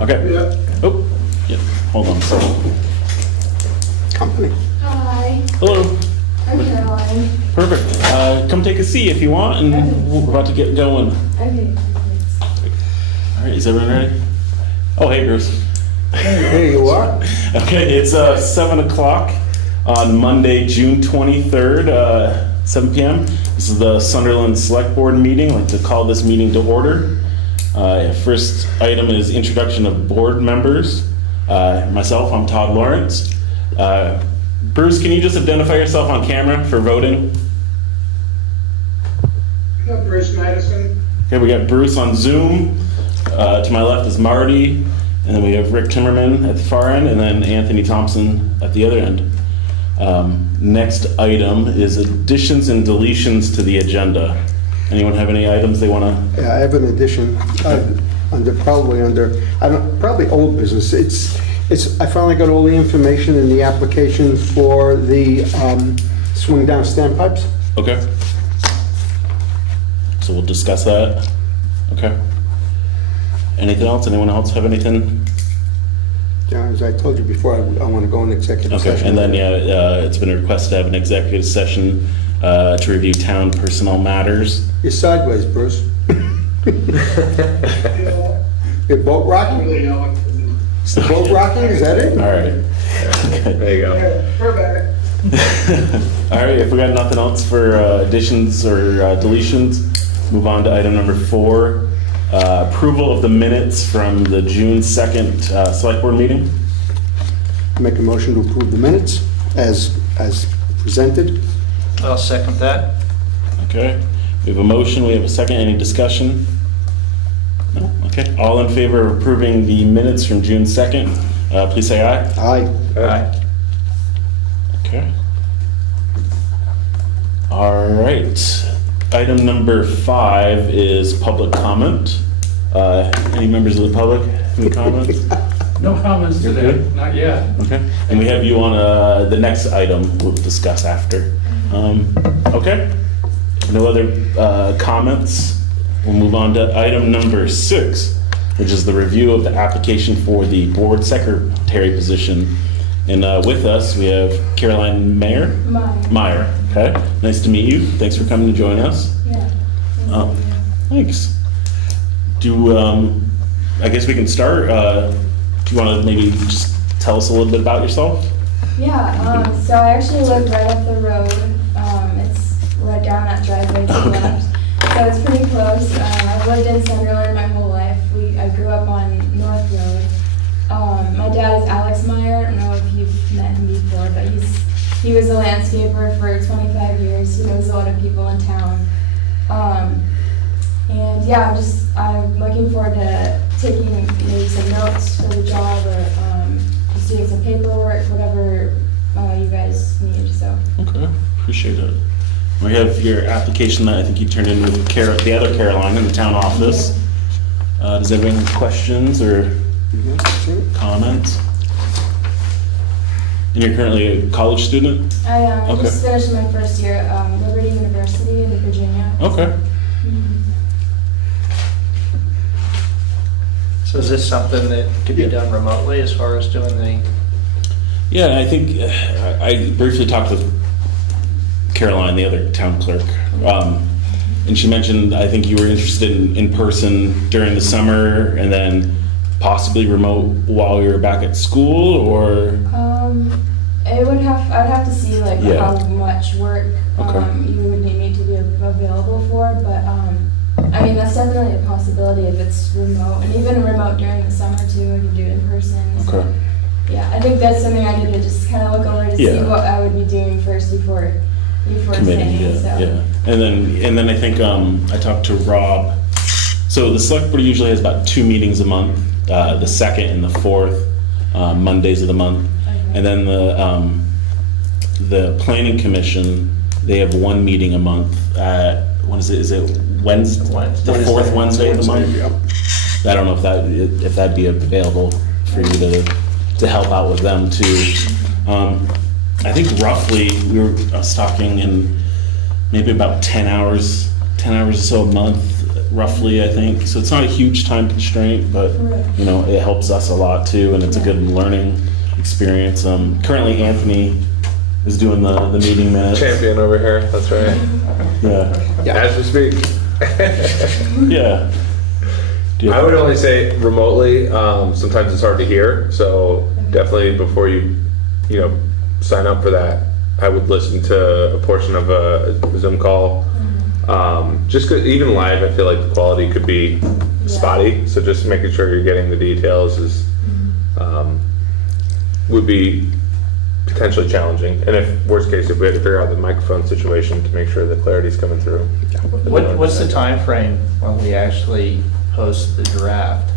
Okay. Yeah. Oh, yeah, hold on a second. Company. Hi, Hello. I'm Caroline. Perfect. Come take a seat if you want, and we're about to get going. Okay. All right, is everyone ready? Oh, hey, Bruce. There you are. Okay, it's 7 o'clock on Monday, June 23rd, 7 p.m. This is the Sunderland Select Board meeting. I'd like to call this meeting to order. First item is introduction of board members. Myself, I'm Todd Lawrence. Bruce, can you just identify yourself on camera for voting? Bruce Madison. Okay, we got Bruce on Zoom. To my left is Marty, and then we have Rick Timmerman at the far end, and then Anthony Thompson at the other end. Next item is additions and deletions to the agenda. Anyone have any items they want to? Yeah, I have an addition, probably old business. I finally got all the information in the application for the swing down standpipes. Okay. So we'll discuss that. Okay. Anything else? Anyone else have anything? Yeah, as I told you before, I want to go in executive Okay, session. and then, it's been requested to have an executive session to review town personnel matters. You're sideways, Bruce. Your boat rocking? Really know. Is the boat rocking? Is that it? All right. Okay. There you go. We're back. All right, if we got nothing else for additions or deletions, move on to item number 4. Approval of the minutes from the June 2nd Select Board meeting. Make a motion to approve the minutes as presented. I'll second that. Okay, we have a motion, we have a second, any discussion? No? Okay, all in favor of approving the minutes from June 2nd, please say aye. Aye. Aye. Okay. All right. Item number 5 is public comment. Any members of the public, any comments? No comments You're today, good? not yet. Okay, and we have you on the next item we'll discuss after. Okay, no other comments. We'll move on to item number 6, which is the review of the application for the board secretary position. And with us, we have Caroline Meyer. Okay, nice to meet you. Thanks for coming to join us. Yeah. Thanks. I guess we can start. Do you want to maybe just tell us a little bit about yourself? Yeah, so I actually live right up the road. It's right down that driveway to the Okay. left. So it's pretty close. I've lived in Sunderland my whole life. I grew up on North Road. My dad is Alex Meyer. I don't know if you've met him before, but he was a landscaper for 25 years. He knows a lot of people in town. And yeah, I'm looking forward to taking maybe some notes for the job or just doing some paperwork, whatever you guys need, so. Okay, appreciate it. We have your application that I think you turned in with the other Caroline in the town office. Does everyone have questions or comments? And you're currently a college student? I Okay. just finished my first year at Liberty University in Virginia. Okay. So is this something that could be done remotely as far as doing the, Yeah, I think I briefly talked with Caroline, the other town clerk, and she mentioned I think you were interested in person during the summer and then possibly remote while you were back at school, or? I'd have to see like Yeah. how much work Okay. you would need me to be available for, but I mean that's definitely a possibility if it's remote, and even remote during the summer too. I could do it in person. So, Okay. yeah, I think that's something I need to just kind of look over to see Yeah. what I would be doing first before Committee, saying. yeah, So. yeah. And then I think I talked to Rob. So the select board usually has about 2 meetings a month, the 2nd and the 4th Mondays of the month, Okay. and then the planning commission, they have 1 meeting a month at what is it? Is it Wednesday? The 4th Wednesday of the month. Yep. I don't know if that'd be available for you to help out with them too. I think roughly I was talking in maybe about 10 hours or so a month roughly, I think. So it's not a huge time constraint, but Right. you know, it helps us a lot too, and it's a good learning experience. Currently, Anthony is doing the meeting minutes. Champion over here, that's right. Yeah, As we speak. yeah. Do you- I would only say remotely, sometimes it's hard to hear, so definitely before you sign up for that, I would listen to a portion of a Zoom call. Just 'cause even live, I feel like the quality could be spotty, so just making sure you're getting the details is, would be potentially challenging. And if, worst case, if we had to figure out the microphone situation to make sure the clarity's coming through. What's the time frame when we actually post the draft?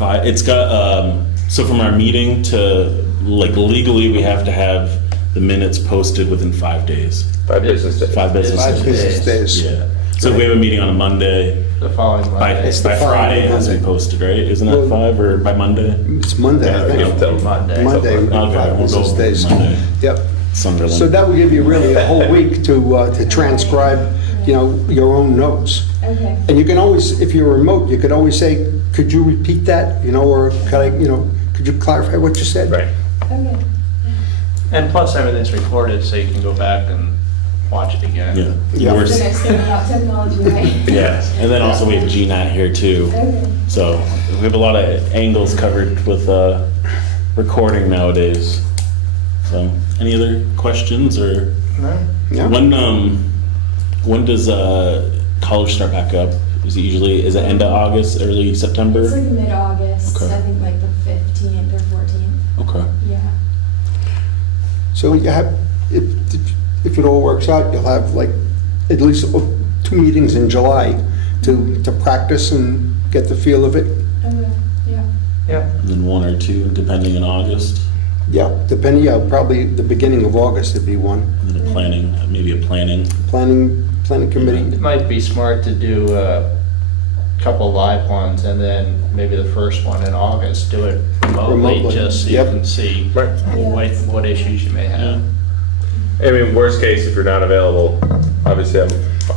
It's got, so from our meeting to, like, legally, we have to have the minutes posted within 5 days. 5 business days. 5 business days. 5 business days. Yeah. So if we have a meeting on a Monday, The following by Monday? It's the Friday following it has to be Monday. posted, right? Isn't that Well- 5 or by Monday? It's Monday, I Yeah, think. till Monday. Monday, Okay, 5 we'll business go days. Monday. Yep. Sunderland. So that will give you really a whole week to transcribe, your own notes. Okay. And you can always, if you're remote, you could always say, could you repeat that, or could you clarify what you said? Right. Okay. And plus, everything's recorded, so you can go back and watch it again. Yeah. Yeah. We're- So next thing about technology, right? Yeah, and then also we have GNAT here too. Okay. So we have a lot of angles covered with recording nowadays. So any other questions or No? Yeah. when does college start back up? Is it end of August, early It's September? like mid-August, Okay. I think like the 15th or 14th. Okay. Yeah. So you have, if it all works out, you'll have like at least 2 meetings in July to practice and get the feel of it. Okay. Yeah. Yeah. And then 1 or 2 depending on August. Yeah, probably the beginning of August would be one. And then maybe a planning. Planning committee. It might be smart to do a couple live ones and then maybe the first one in August, do it remotely, Remotely, just so you yep. can see Right. what issues you may have. I mean, worst case, if you're not available, obviously I'm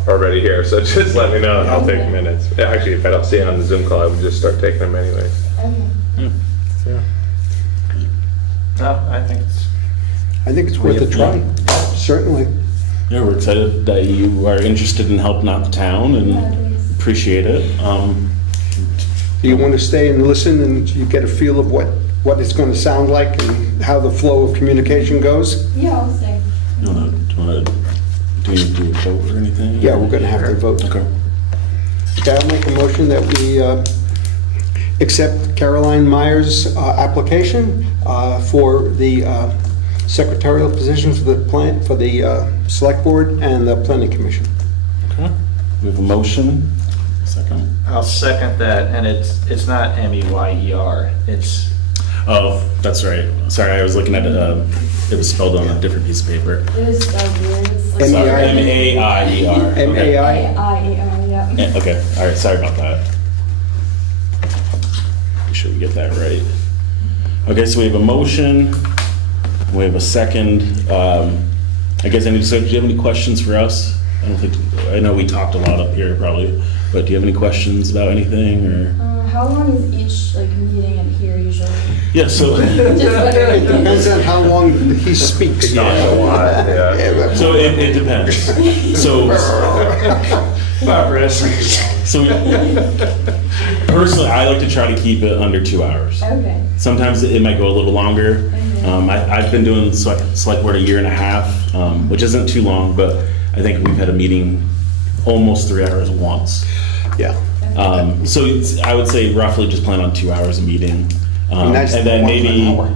already here, so just let me know and I'll take minutes. Yeah, actually, if I don't see it on the Zoom call, I would just start taking them anyways. Okay. Yeah. Yeah. No, I think it's Worth a try, certainly. Yeah, we're excited that you are interested in helping out the town Yeah, and thanks. appreciate it. Do you want to stay and listen and you get a feel of what it's going to sound like and how the flow of communication goes? Yeah, I'll stay. Do you want to do a vote or anything? Yeah, we're going to have to vote. Okay. Okay, I'll make a motion that we accept Caroline Meyer's application for the secretarial position for the select board and the planning commission. Okay. We have a motion. Second. I'll second that, and it's not MEYER, it's, Oh, that's right. Sorry, I was looking at it. It was spelled on a different piece of paper. It is so weird. It's like M-E-I-E-R. Sorry, M-A-I-E-R. Okay. M-A-I. A-I-E-R, yeah. Okay. All right. Sorry about that. Make sure we get that right. Okay, so we have a motion. We have a second. I guess so. Do you have any questions for us? I know we talked a lot up here probably, but do you have any questions about anything or? How long is each like meeting in here usually? Yeah. So. Just It depends wondering. on how long he speaks. Not a lot, yeah. So it depends. So personally, I like to try to keep it under 2 hours. Okay. Sometimes it might go a little longer. I've been doing select board a year and a half, which isn't too long, but I think we've had a meeting almost 3 hours once. Yeah. So I would say roughly just plan on 2 hours a meeting. Nice And then one for an maybe, hour.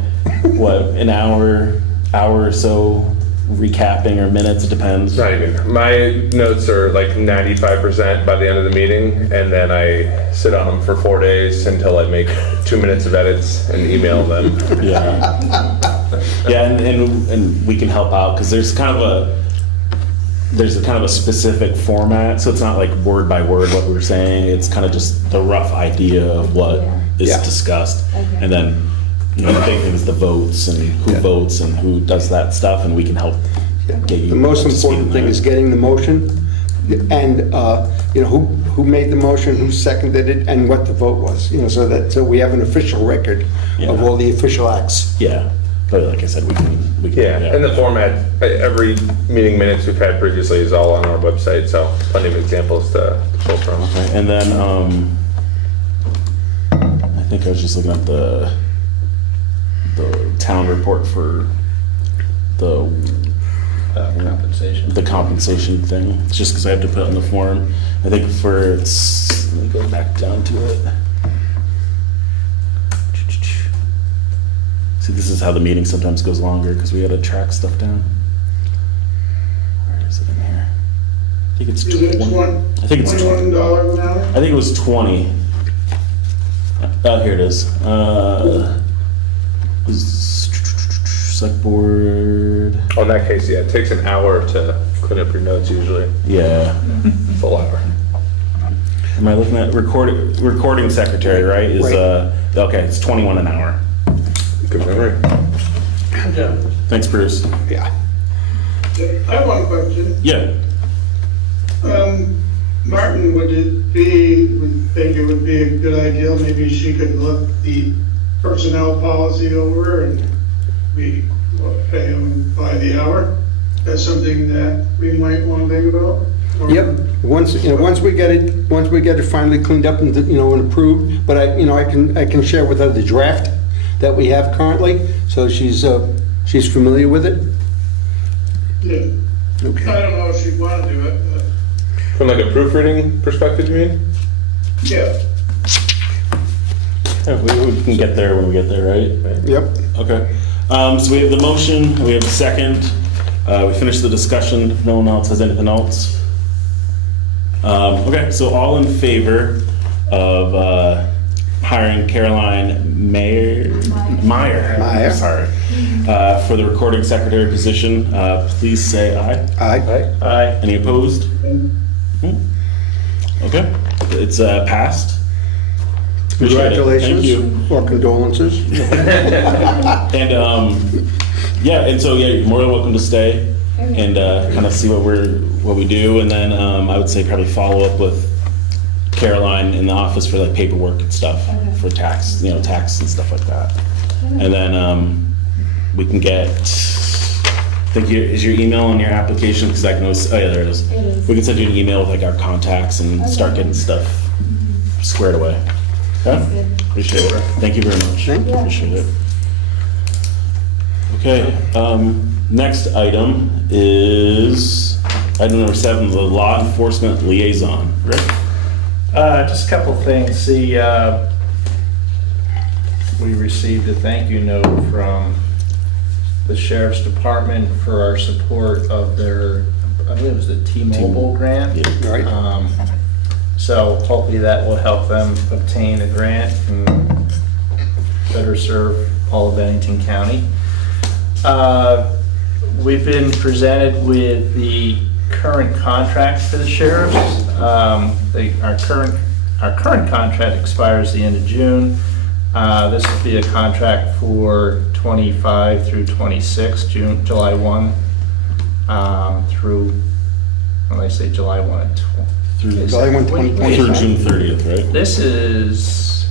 what, an hour or so recapping or minutes, it depends. Not even. My notes are like 95% by the end of the meeting, and then I sit on them for 4 days until I make 2 minutes of edits and email them. Yeah. Yeah, and we can help out, because there's kind of a specific format, so it's not like word by word what we're saying, it's kind of just the rough idea of what is Yeah. discussed. Okay. And then, the big thing is the votes and who votes and who does that stuff, and we can help get you. The most up to speed important in thing there. is getting the motion, and, you know, who made the motion, who seconded it, and what the vote was, you know, so we have an official record of Yeah. all the official acts. Yeah, but like I said, we can. Yeah, and the format, every meeting minutes we've had previously is all on our website, so plenty of examples to pull from. Okay, and then, I think I was just looking at the town report for the Compensation. the compensation thing, it's just because I have to put it in the form. I think let me go back down to it. See, this is how the meeting sometimes goes longer, because we gotta track stuff down. Where is it in here? I think it's Is it 20. I think it's $21 an hour? I think it was 20. Oh, here it is. Select board. On that case, yeah, it takes an hour to clean up your notes usually, Yeah. full hour. Am I looking at recording secretary, right? Is Right. okay, it's 21 an hour. Good memory. Thanks, Bruce. Yeah. I have one question. Yeah. Martin, would think it would be a good idea, maybe she could look the personnel policy over and we pay them by the hour? That's something that we might want to think about? Or- Yep, once we get it finally cleaned up and, you know, and approved, but I can share with her the draft that we have currently, so she's familiar with it. Yeah, I Okay. don't know if she'd want to do it, but, From like a proofreading perspective, you mean? yeah. Yeah, we can get there when we get there, right? Yep. Okay. So we have the motion, we have a second. We finished the discussion. If no one else has anything else. Okay, so all in favor of hiring Caroline Meyer, sorry, for the recording secretary position, please say aye. Aye. Aye. Any opposed? Okay, it's passed. Appreciate it. Congratulations. Thank you. Or condolences. And yeah, and so yeah, you're more than welcome to stay and kind of see what we do, and then I would say probably follow up with Caroline in the office for like paperwork and stuff for tax and stuff like that, and then we can get. I think is your email on your application, because I can always, oh yeah, there it is. It is. We can send you an email with like our contacts and start getting stuff squared away. Okay? That's good. Appreciate it. Thank you very much. Thank you. Appreciate it. Okay, next item is item number 7, the law enforcement liaison. Rick? Just a couple things. We received a thank you note from the sheriff's department for our support of their, I believe it was the T-Mobile grant. Yeah. Right. So hopefully that will help them obtain a grant and better serve all of Bennington County. We've been presented with the current contract for the sheriffs. Our current contract expires the end of June. This would be a contract for 25 through 26, July 1 through, when I say July 1, Through July 1, through 2025. June 30th, right? This is,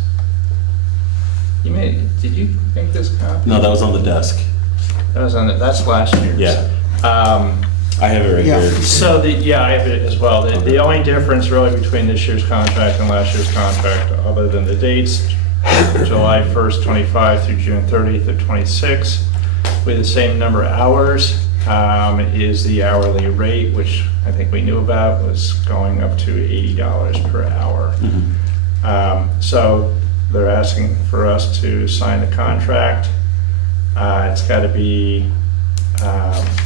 did you make this copy? No, that was on the desk. That was that's last year's. Yeah. I have it right Yeah. here. So yeah, I have it as well. The only difference really between this year's contract and last year's contract, other than the dates, July 1st, 25 through June 30th of 26, with the same number of hours, is the hourly rate, which I think we knew about, was going up to $80 per hour. So they're asking for us to sign the contract. It's got to be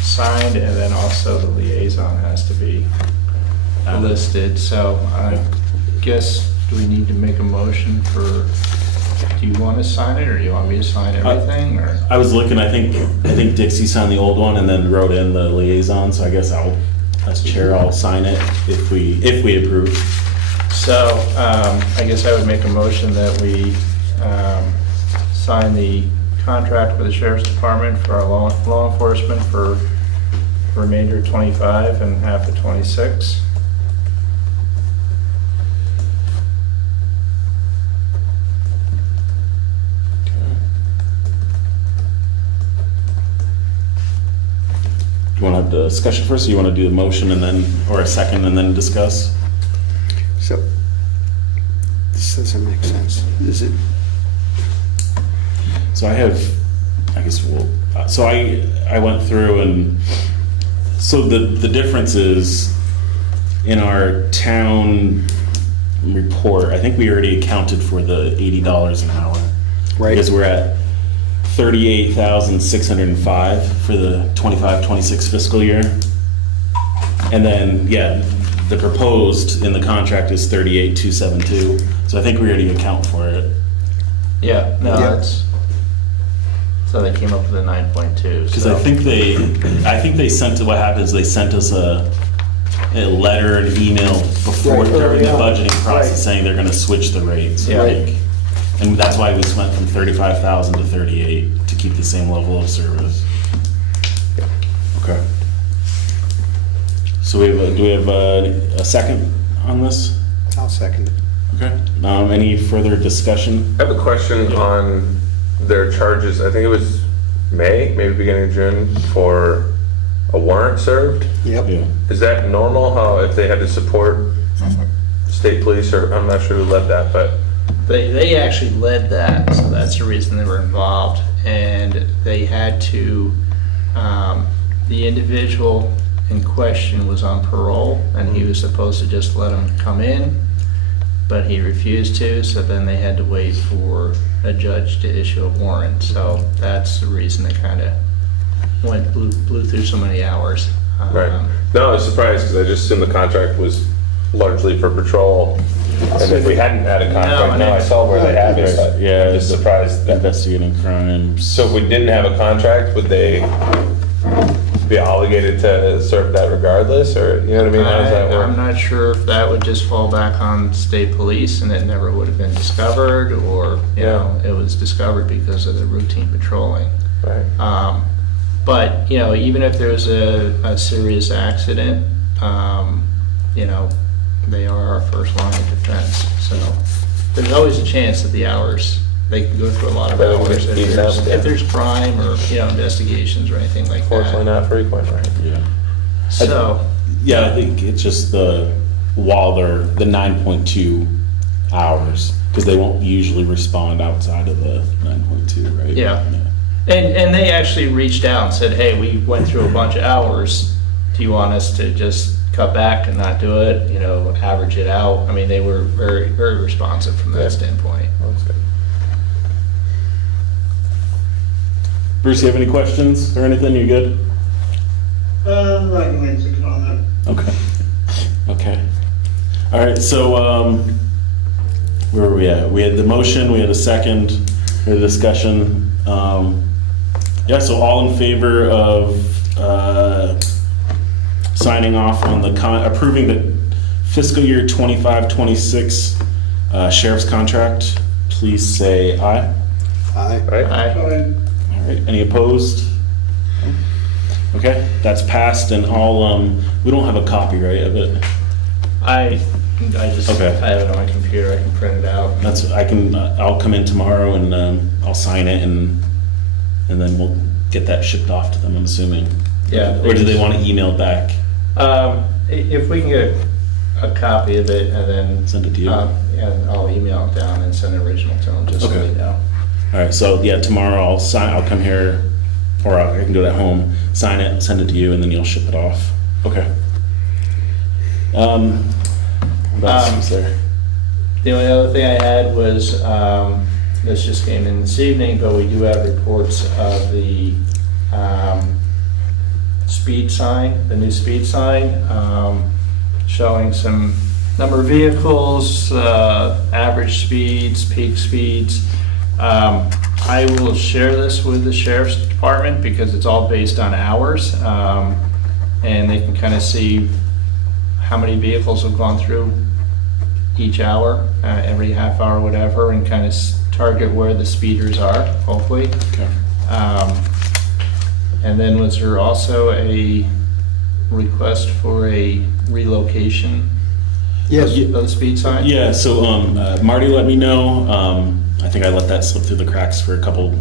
signed, and then also the liaison has to be listed. So I guess, do we need to make a motion for, do you want to sign it, or do you want me to sign everything, or? I was looking, I think Dixie signed the old one and then wrote in the liaison, so I guess as chair, I'll sign it if we approve. So I guess I would make a motion that we sign the contract with the Sheriff's Department for our law enforcement for remainder of 25 and half of 26. You want to have discussion first, or you want to do a motion and then, or a second and then discuss? So, this doesn't make sense. Is it? So I guess so I went through and, so the difference is in our town report, I think we already accounted for the $80 an hour. Right. Because we're at 38,605 for the 25-26 fiscal year. And then, yeah, the proposed in the contract is 38,272. So I think we already account for it. Yeah, no, Yeah. that's, so they came up with a 9.2. Because so- I think they sent, what happened is they sent us a letter, an email before, Right, during the yeah. budgeting process Right. saying they're gonna switch the rates. Yeah. Like, and that's why we just went from 35,000 to 38 to keep the same level of service. Okay. So do we have a second on this? I'll second it. Okay. Any further discussion? I have a question Yeah. on their charges. I think it was maybe beginning of June, for a warrant served. Yep. Yeah. Is that normal, how if they had to support state police, or I'm not sure who led that, but They actually led that, so that's the reason they were involved. And they had to, the individual in question was on parole, and he was supposed to just let him come in, but he refused to, so then they had to wait for a judge to issue a warrant. So that's the reason they kind of blew through so many hours. right. No, I was surprised because I just assumed the contract was largely for patrol. And if we hadn't had a contract, now I saw where they have it, but Yeah, I'm just surprised that. Investigating crimes. So if we didn't have a contract, would they be obligated to serve that regardless, or, you know what I mean? How does that I'm work? not sure if that would just fall back on state police and it never would have been discovered, or, you know, it was discovered because of the routine patrolling. Right. But, you know, even if there's a serious accident, you know, they are our first line of defense. So there's always a chance that the hours, they can go through a lot of They can hours get beaten up, yeah. if there's crime or, you know, investigations or anything like Fortunately that. not frequent, right? Yeah. So, Yeah, I think it's just while they're the 9.2 hours, because they won't usually respond outside of the 9.2, right? Yeah. and they actually reached out and said, hey, we went through a bunch of hours. Do you want us to just cut back and not do it, you know, average it out? I mean, they were very, very responsive from that Yeah. standpoint. Well, that's good. Bruce, you have any questions or anything? You good? I'm not going to comment. Okay. Okay. All right, so where were we at? We had the motion, we had a second, we had a discussion. Yeah, so all in favor of signing off on approving the fiscal year 25-26 sheriff's contract, please say aye. Aye. Right? Fine. All right, any opposed? Okay, that's passed, and we don't have a copy, right, of it? I just, Okay. I have it on my computer, I can print it out. I'll come in tomorrow and I'll sign it and then we'll get that shipped off to them, I'm assuming. Yeah. Or do they want to email back? If we can get a copy of it and then. Send it to you? And I'll email it down and send the original to them, just so Okay. they know. All right, so yeah, tomorrow I'll come here, or I can do it at home, sign it, send it to you, and then you'll ship it off. Okay. What else is there? The only other thing I had was, this just came in this evening, but we do have reports of the speed sign, the new speed sign, showing some number of vehicles, average speeds, peak speeds. I will share this with the sheriff's department because it's all based on hours, and they can kind of see how many vehicles have gone through each hour, every half hour, whatever, and kind of target where the speeders are, hopefully. Okay. And then was there also a request for a relocation Yes. of the speed sign? Yeah, so Marty let me know. I think I let that slip through the cracks for a couple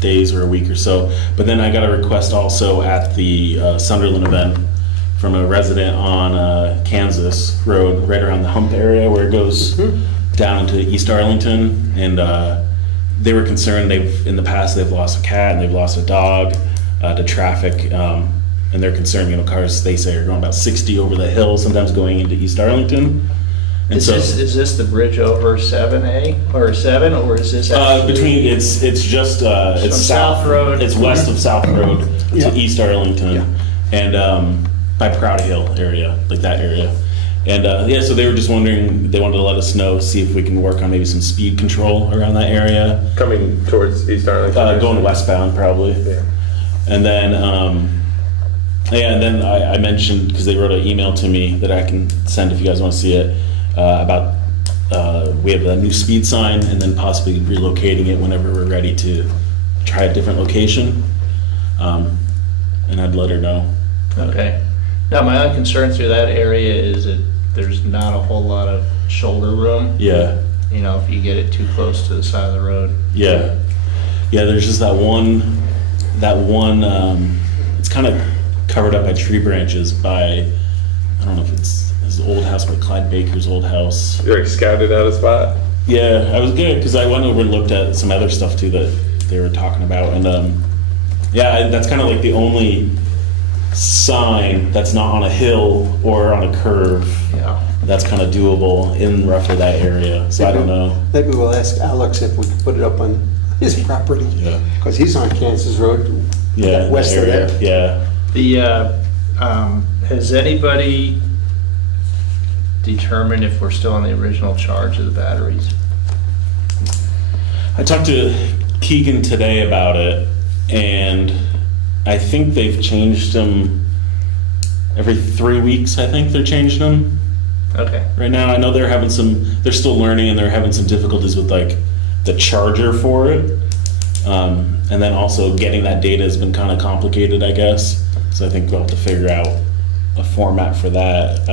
days or a week or so. But then I got a request also at the Sunderland event from a resident on Kansas Road, right around the hump area where it goes down into East Arlington. And they were concerned, in the past they've lost a cat and they've lost a dog to traffic. And they're concerned, cars, they say, are going about 60 over the hill, sometimes going into East Arlington. And Is this the bridge over 7A or 7, or is this actually? it's just, it's South Road. It's west of South Road Yeah. to East Arlington. Yeah. And by Proud Hill area, like that area. And yeah, so they were just wondering, they wanted to let us know, see if we can work on maybe some speed control around that area. Coming towards East Arlington? Going westbound probably. Yeah. And then, yeah, and then I mentioned, because they wrote an email to me that I can send if you guys want to see it, about we have a new speed sign and then possibly relocating it whenever we're ready to try a different location. And I'd let her know. Okay. Now, my only concern through that area is that there's not a whole lot of shoulder room. Yeah, If you get it too close to the side of the road. yeah. Yeah, there's just that one, it's kind of covered up by tree branches by, I don't know if it's his old house, but Clyde Baker's old house. You already scouted out a spot? Yeah, I was good because I went over and looked at some other stuff too that they were talking about, and yeah, that's kind of like the only sign that's not on a hill or on a curve. Yeah. That's kind of doable in roughly that area. So I don't know. Maybe we'll ask Alex if we can put it up on his property. Yeah. Because he's on Kansas Road. Yeah, that West of area. there. Yeah. Has anybody determined if we're still on the original charge of the batteries? I talked to Keegan today about it, and I think they've changed them every 3 weeks. I think they're changing them Okay. right now. I know they're still learning, and they're having some difficulties with like the charger for it. And then also getting that data has been kind of complicated, I guess. So I think we'll have to figure out a format for that,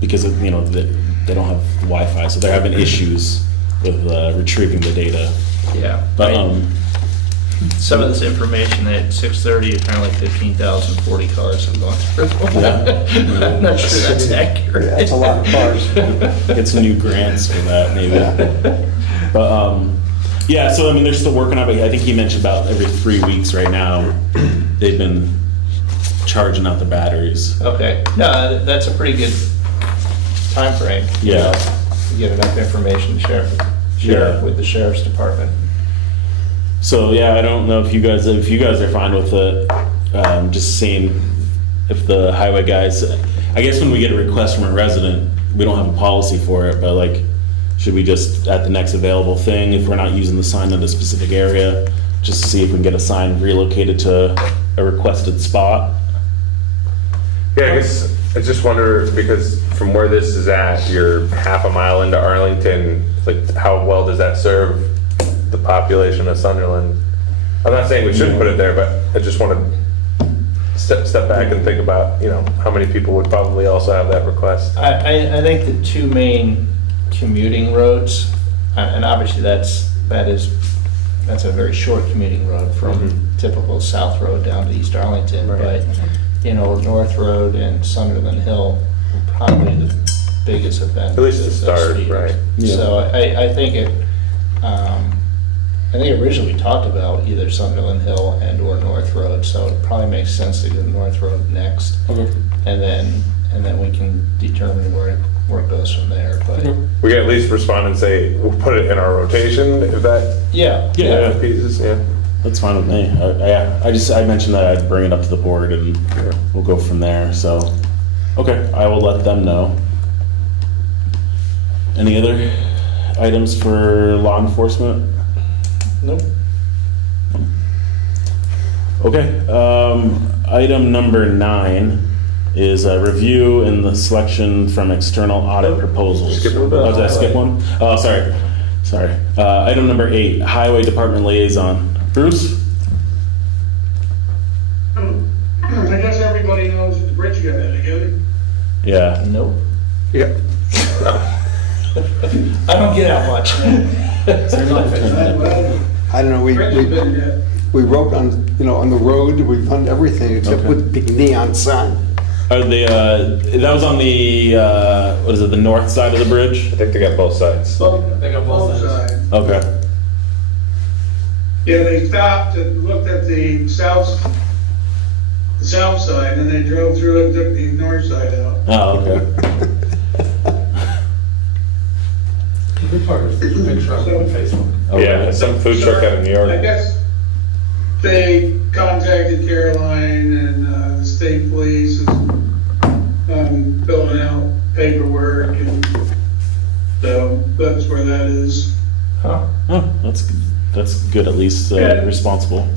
because they don't have Wi-Fi, so they're having issues with retrieving the data. Yeah. But Some of this information at 6:30, apparently 15,040 cars have gone through. Yeah. I'm not sure that's accurate. Yeah, that's a lot of cars. get some new grants for that maybe. But yeah, so I mean they're still working on it. I think he mentioned about every 3 weeks right now they've been charging out the batteries. Okay. No, that's a pretty good time frame. Yeah. To get enough information to share Yeah. with the sheriff's department. So yeah, I don't know if you guys are fine with it. Just seeing if the highway guys. I guess when we get a request from a resident, we don't have a policy for it, but like, should we just at the next available thing, if we're not using the sign in a specific area, just to see if we can get a sign relocated to a requested spot? Yeah, I guess I just wonder, because from where this is at, you're half a mile into Arlington, like how well does that serve the population of Sunderland? I'm not saying we shouldn't put it there, but I just want to step back and think about, how many people would probably also have that request. I think the two main commuting roads, and obviously that's a very short commuting road from typical South Road down to East Arlington, Right. but North Road and Sunderland Hill are probably the biggest event. At least to start, right? Yeah. So I think I think originally we talked about either Sunderland Hill and or North Road, so it probably makes sense to go to North Road next, Okay. and then we can determine where it goes from there. But We can at least respond and say, we'll put it in our rotation, if that yeah, Yeah. pieces, yeah. That's fine with me. I mentioned that I'd bring it up to the board and we'll go from there. So, okay, I will let them know. Any other items for law enforcement? Nope. Okay, item number 9 is a review and the selection from external audit proposals. Skip one. Oh, did I skip one? Oh, sorry. Item number 8, highway department liaison. Bruce? I guess everybody knows the bridge guy again. Yeah. Nope. Yep. I don't get out much. I I don't know, Brendan's been there. we wrote on, on the road, we've done everything except Okay. with big neon sign. Are they, that was on the, what is it, the north side of the bridge? I think they got both sides. They got both sides. Okay. Yeah, they stopped and looked at the south side, and they drove through and took the north side out. Oh, okay. So, Yeah, some food truck out of New I York. guess they contacted Caroline and the state police is filling out paperwork, and so that's where that is. Huh. Oh, that's good, at least Yeah. responsible.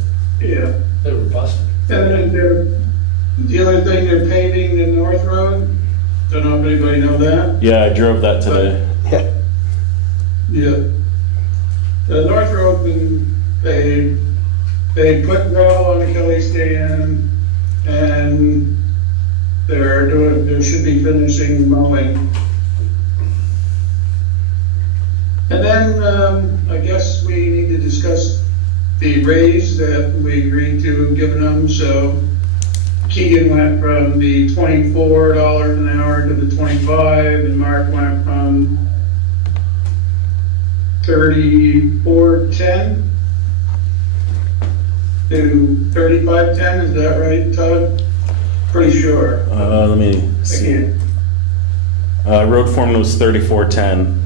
Yeah. They were busted. And then the other thing, they're paving the North Road. Don't know if anybody know that. Yeah, I drove that today. Yeah. Yeah. The North Road been paved. They put gravel on the Kelly stand, and they should be finishing mowing. And then, I guess we need to discuss the raise that we agreed to giving them, so Keegan went from the $24 an hour to the 25, and Mark went from 34.10 to 35.10, is that right, Todd? Pretty sure. Let me I see. can't. Road foreman was 3410.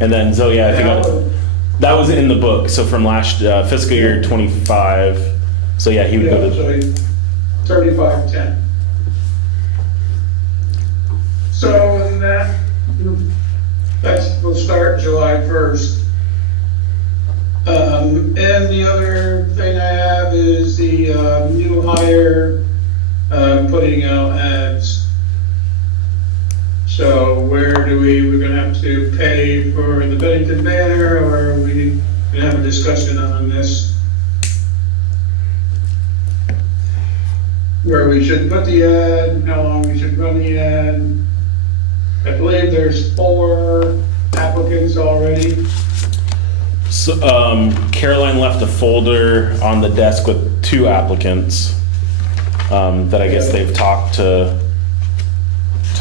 And then, so yeah, I think that was in the book. So from last fiscal year 25. So yeah, he would go to. Yeah, so 35.10. So in we'll start July 1st. And the other thing I have is the new hire putting out ads. So we're gonna have to pay for the Bennington banner, or are we gonna have a discussion on this? Where we should put the ad, how long we should run the ad. I believe there's 4 applicants already. So, Caroline left a folder on the desk with 2 applicants that I guess they've talked to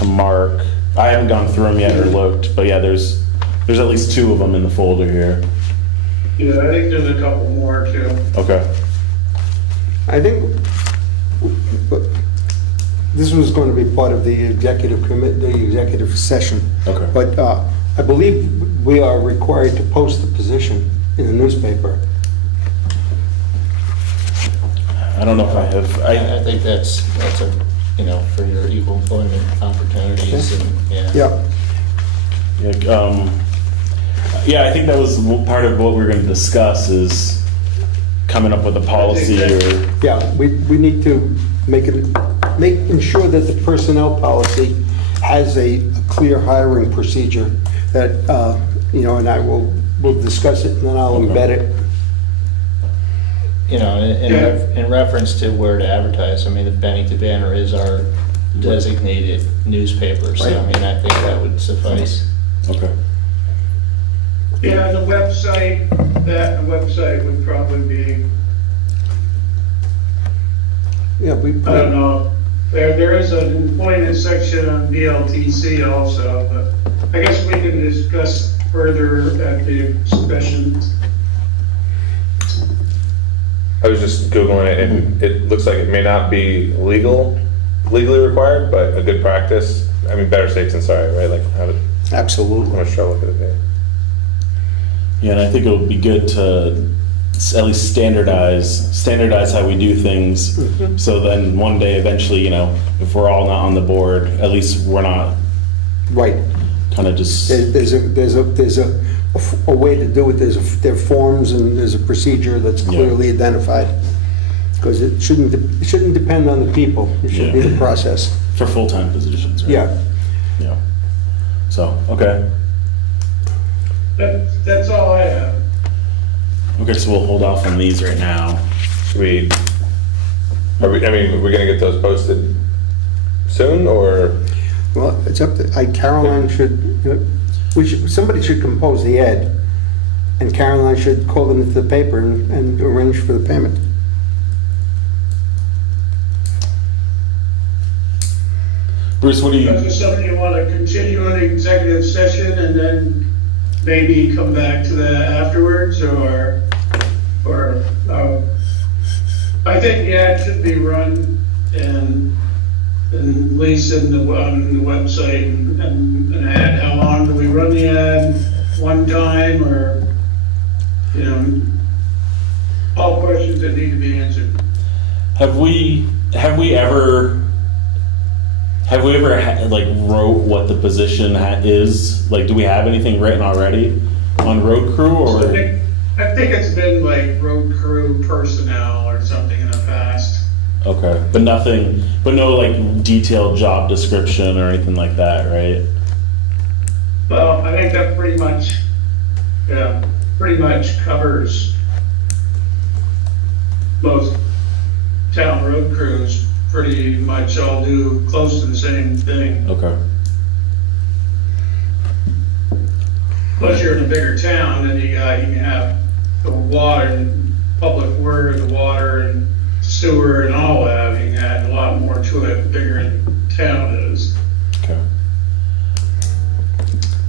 Mark. I haven't gone through them yet or looked, but yeah, there's at least 2 of them in the folder here. Yeah, I think there's a couple more too. Okay. I think this was going to be part of the the executive session. Okay. But I believe we are required to post the position in the newspaper. I don't know if I have. I think that's a, for your equal employment opportunities and, Yeah. Yeah, I think that was part of what we were going to discuss is coming up with a policy or. Yeah, we need to ensure that the personnel policy has a clear hiring procedure that, and we'll discuss it and then I'll embed it. in reference to where to advertise, I mean, the Bennington Banner is our designated newspaper, so I mean, I think that would suffice. Okay. Yeah, the website would probably be, Yeah, I don't know. There is an employment section on BLTC also, but I guess we can discuss further at the session. I was just Googling it, and it looks like it may not be legally required, but a good practice. I mean, better safe than sorry, right? Like, how Absolutely. much trouble could it be? Yeah, and I think it would be good to at least standardize how we do things. So then one day, eventually, if we're all not on the board, at least we're not Right. kind of just. There's a way to do it. There are forms and there's a procedure that's clearly identified. Because it shouldn't depend on the people. It should be the process. For full-time positions, right? Yeah. Yeah. So, okay. That's all I have. Okay, so we'll hold off on these right now. We're gonna get those posted soon, or? Well, it's up to, Caroline somebody should compose the ad. and Caroline should call them into the paper and arrange for the payment. Bruce, what do you? Is this something you want to continue in executive session and then maybe come back to that afterwards, or, I think the ad should be run and at least on the website and an ad. How long do we run the ad? One time, or, you know, all questions that need to be answered. Have we ever like wrote what the position is? Like, do we have anything written already on road crew, or? I think it's been like road crew personnel or something in the past. Okay, but nothing, but no like detailed job description or anything like that, right? Well, I think that pretty much covers most town road crews. Pretty much all do close to the same thing. Okay. Plus you're in a bigger town, and you can have the water and public work, the water and sewer and all that. You can add a lot more to it, the bigger the town is. Okay.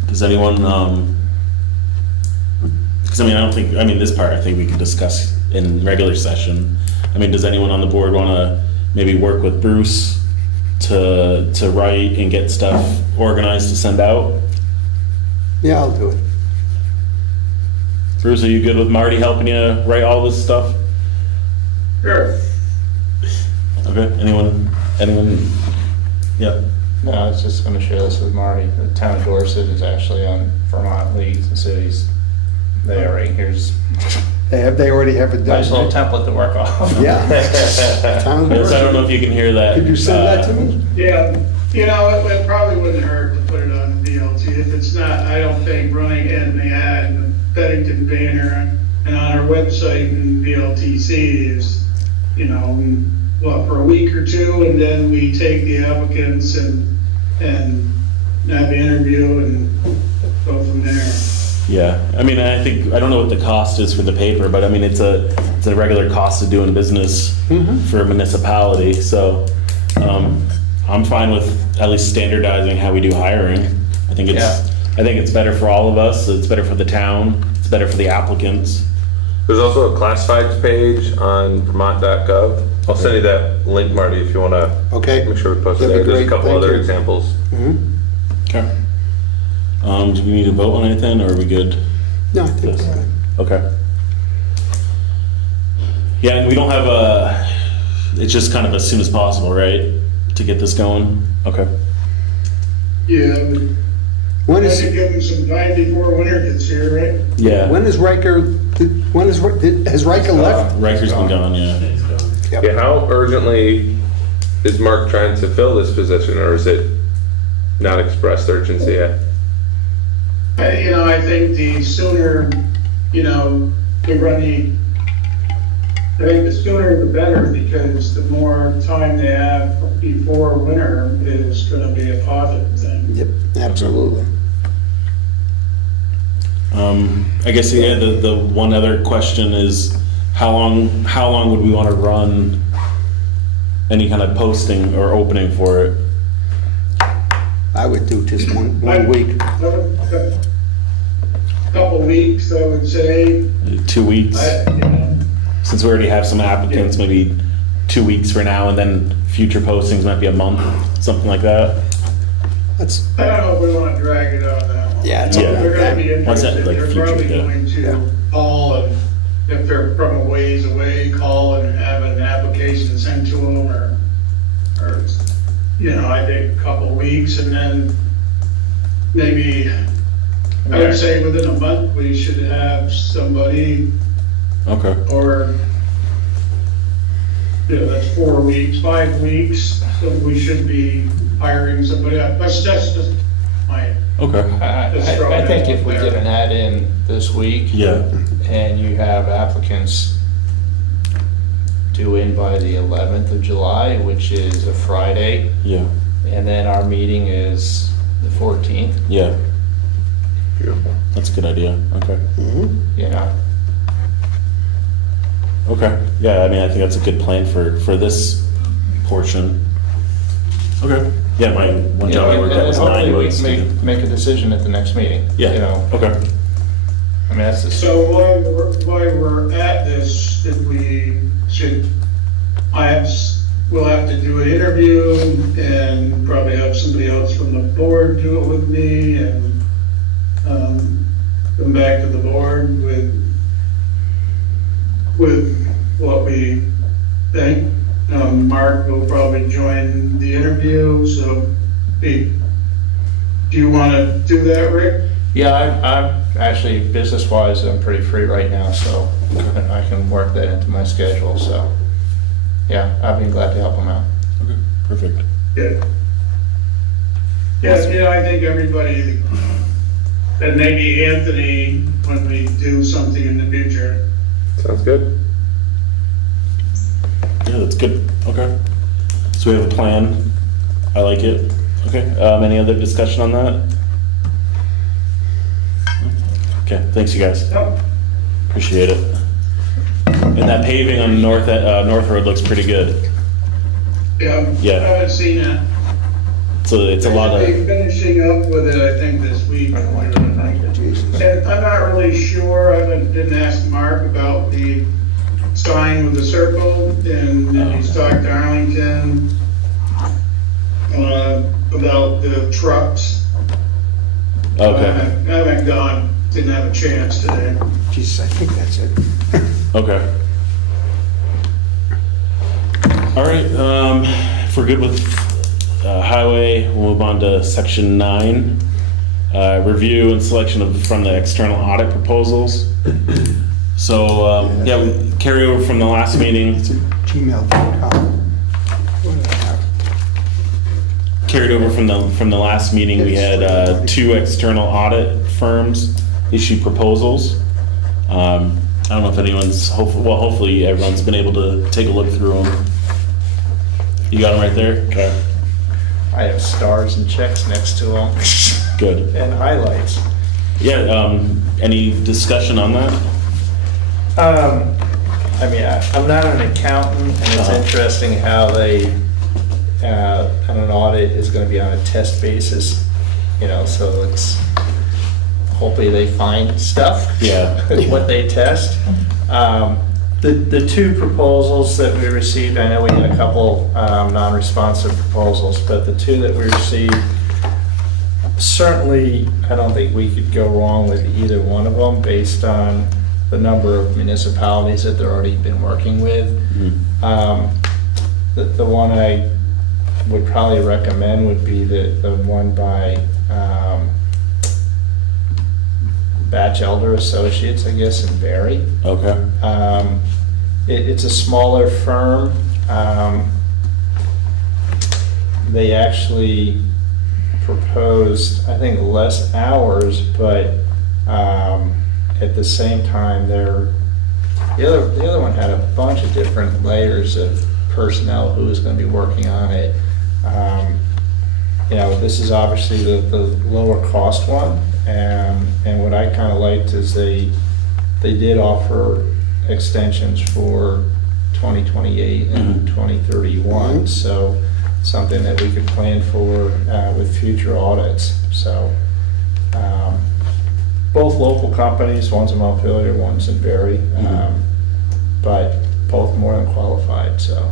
Does anyone, because I mean, this part I think we can discuss in regular session. I mean, does anyone on the board want to maybe work with Bruce to write and get stuff organized to send out? Yeah, I'll do it. Bruce, are you good with Marty helping you write all this stuff? Sure. Okay, anyone? Yep. No, I was just gonna share this with Marty. The town of Dorset is actually on Vermont Leagues and Cities. They already, here's They already have it done. nice little template to work off. Yeah. Town of Yes, I don't know Dorset. if you can hear that. Could you send that to me? Yeah, you know, it probably wouldn't hurt to put it on VLT. If it's not, I don't think running it in the ad and the Bennington banner and on our website and VLTC is, you know, what, for a week or two, and then we take the applicants and have the interview and go from there. Yeah, I mean, I don't know what the cost is for the paper, but I mean, it's a regular cost of doing business for a municipality, so, I'm fine with at least standardizing how we do hiring. I think it's better for all of us, it's better for the town, it's better for the applicants. There's also a classifieds page on vermont.gov. I'll send you that link, Marty, if you want to Okay. make sure we post it That'd there. be There's a great. couple Thank other you. examples. Okay. Do we need to vote on anything, or are we good? No, I think Yes. so. Okay. Yeah, and we don't have it's just kind of as soon as possible, right? To get this going? Okay. Yeah, When we is, have to give them some time before winter gets here, right? Yeah. when is Riker, has Riker left? Riker's been gone, yeah. Yep. Yeah, how urgently is Mark trying to fill this position, or is it not expressed urgency yet? I think the sooner, the sooner the better, because the more time they have before winter is gonna be a positive thing. Yep, absolutely. I guess, yeah, the one other question is, how long would we want to run any kind of posting or opening for it? I would do just one week. Couple weeks, I would say. 2 weeks? Since we already have some applicants, maybe 2 weeks for now, and then future postings might be a month, something like that. That's, I don't know if we wanna drag it on that one. Yeah, it's Yeah. They're gonna be What's that, interested, like, they're future, probably yeah. going to call, and if they're from a ways away, call and have an application sent to them, or, I think a couple weeks, and then maybe, I would say within a month, we should have somebody, Okay. or, that's 4 weeks, 5 weeks, so we should be hiring somebody. That's just my, Okay. I think if we get an ad in this week Yeah. and you have applicants due in by the 11th of July, which is a Friday, Yeah. and then our meeting is the 14th. Yeah. That's a good idea. Okay. you know? Okay. Yeah, I mean, I think that's a good plan for this portion. Okay. Yeah, my one You job I know, worked at and was hopefully 9 we weeks. can make a decision at the next meeting. Yeah. You know, Okay. I mean, that's the. So while we're at this, if we should, we'll have to do an interview and probably have somebody else from the board do it with me and come back to the board with what we think. Mark will probably join the interview, so do you want to do that, Rick? Yeah, I'm actually, business-wise, I'm pretty free right now, so I can work that into my schedule, so, yeah, I'd be glad to help them out. Okay. Perfect. Yeah. Yeah, I think everybody, and maybe Anthony, when we do something in the future. Sounds good. Yeah, that's good. Okay. So we have a plan. I like it. Okay. Any other discussion on that? Okay. Thanks, you guys. Yep. Appreciate it. And that paving on North Road looks pretty good. Yeah, Yeah. I haven't seen it. So it's a lot They'll be of. finishing up with it, I think, this week. And I'm not really sure, didn't ask Mark about the sign with the circle, and then he's talked to Arlington about the trucks. Okay. I haven't didn't have a chance today. Jesus, I think that's it. Okay. All right. If we're good with highway, we'll move on to section 9. Review and selection from the external audit proposals. So, yeah, we carry over from the last meeting. It's a gmail.com. What do I have? Carried over from the last meeting, we had 2 external audit firms issue proposals. I don't know if anyone's, hopefully everyone's been able to take a look through them. You got them right there? Okay, I have stars and checks next to them, good. and highlights. Yeah, any discussion on that? I mean, I'm not an accountant, and it's Uh-huh. interesting how they, on an audit is gonna be on a test basis, you know, so it's, hopefully they find stuff. Yeah. What they test. The 2 proposals that we received, I know we had a couple non-responsive proposals, but the 2 that we received, certainly, I don't think we could go wrong with either one of them based on the number of municipalities that they're already been working with. The one I would probably recommend would be the one by Batchelder Associates, I guess, in Barry. Okay, It's a smaller firm. They actually proposed, I think, less hours, but at the same time, the other one had a bunch of different layers of personnel who was going to be working on it. You know, this is obviously the lower cost one, and what I kind of liked is they did offer extensions for 2028 and 2031, so something that we could plan for with future audits. So both local companies, one's in Montpelier, one's in Barry, but both more than qualified, so.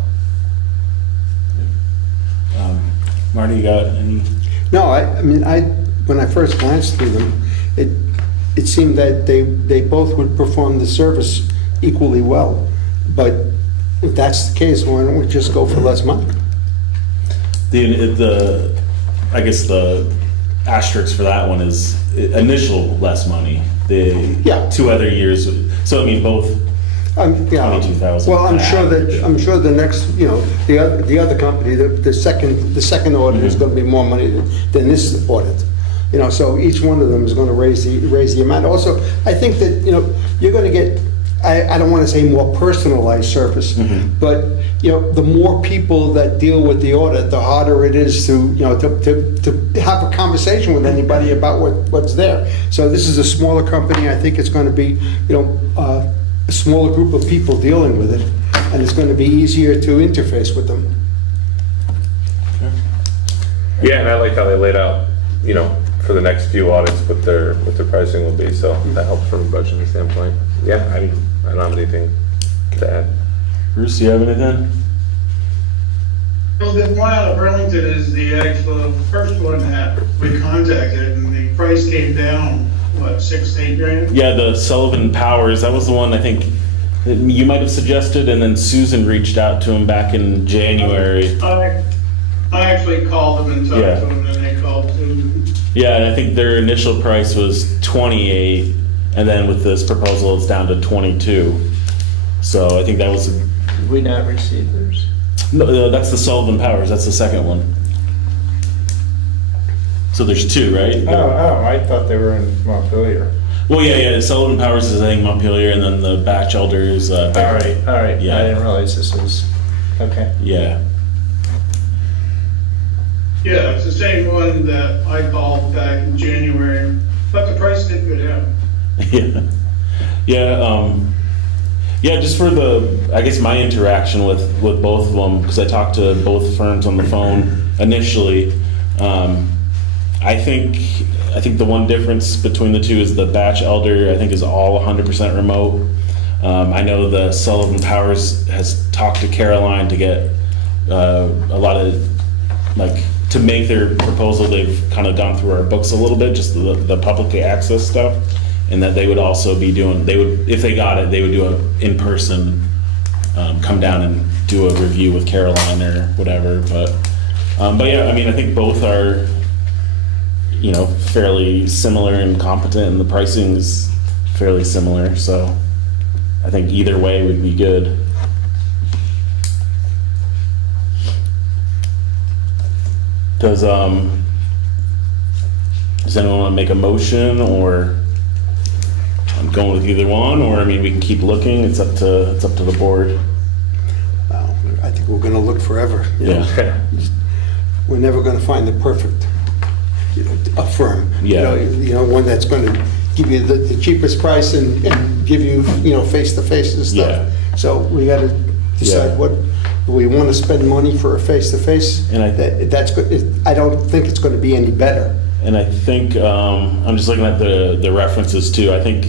Marty, you got any? No, I mean, when I first glanced through them, it seemed that they both would perform the service equally well. But if that's the case, why don't we just go for less money? I guess the asterisk for that one is initial less money. The Yeah. 2 other years, so I mean both. Yeah. 22,000 Well, I'm sure average. the next, the other company, the second audit is gonna be more money than this audit. So each one of them is gonna raise the amount. Also, I think that, you're gonna get I don't want to say more personalized service, but, the more people that deal with the audit, the harder it is to, to have a conversation with anybody about what's there. So this is a smaller company. I think it's going to be, a smaller group of people dealing with it, and it's going to be easier to interface with them. Yeah, and I like how they laid out, for the next few audits what their pricing will be, so that helps from a budgeting standpoint. Yeah, I don't have anything to add. Bruce, do you have anything? Well, the one out of Burlington is the actual first one that we contacted, and the price came down, what, 6 to 8 grand? Yeah, the Sullivan Powers, that was the one I think that you might have suggested, and then Susan reached out to him back in January. I actually called them and talked Yeah. to them, and they called Susan. Yeah, and I think their initial price was 28, and then with this proposal, it's down to 22. So I think that was, Did we not receive theirs? no, that's the Sullivan Powers, that's the second one. So there's two, right? Oh, I thought they were in Montpelier. Well, yeah, Sullivan Powers is I think Montpelier, and then the Batchelder is, All right, Yeah. I didn't realize this was, okay. yeah. Yeah, it's the same one that I called back in January, but the price did go down. Yeah, just for I guess my interaction with both of them, because I talked to both firms on the phone initially. I think the one difference between the two is the Batch Elder, I think, is all 100% remote. I know the Sullivan Powers has talked to Caroline to get a lot of, to make their proposal, they've kind of gone through our books a little bit, just the publicly access stuff, and that they would also be doing, if they got it, they would do a in-person, come down and do a review with Caroline or whatever, but yeah, I mean, I think both are, fairly similar and competent, and the pricing is fairly similar, so I think either way would be good. Does anyone want to make a motion, or I'm going with either one, or I mean, we can keep looking. It's up to the board. Well, I think we're going to look forever. Yeah. We're never going to find the perfect, a firm. Yeah. One that's going to give you the cheapest price and give you, face-to-face and stuff. Yeah. So we got to decide Yeah. what, do we want to spend money for a face-to-face? And That's good. I don't think it's going to be any better. And I think, I'm just looking at the references too. I think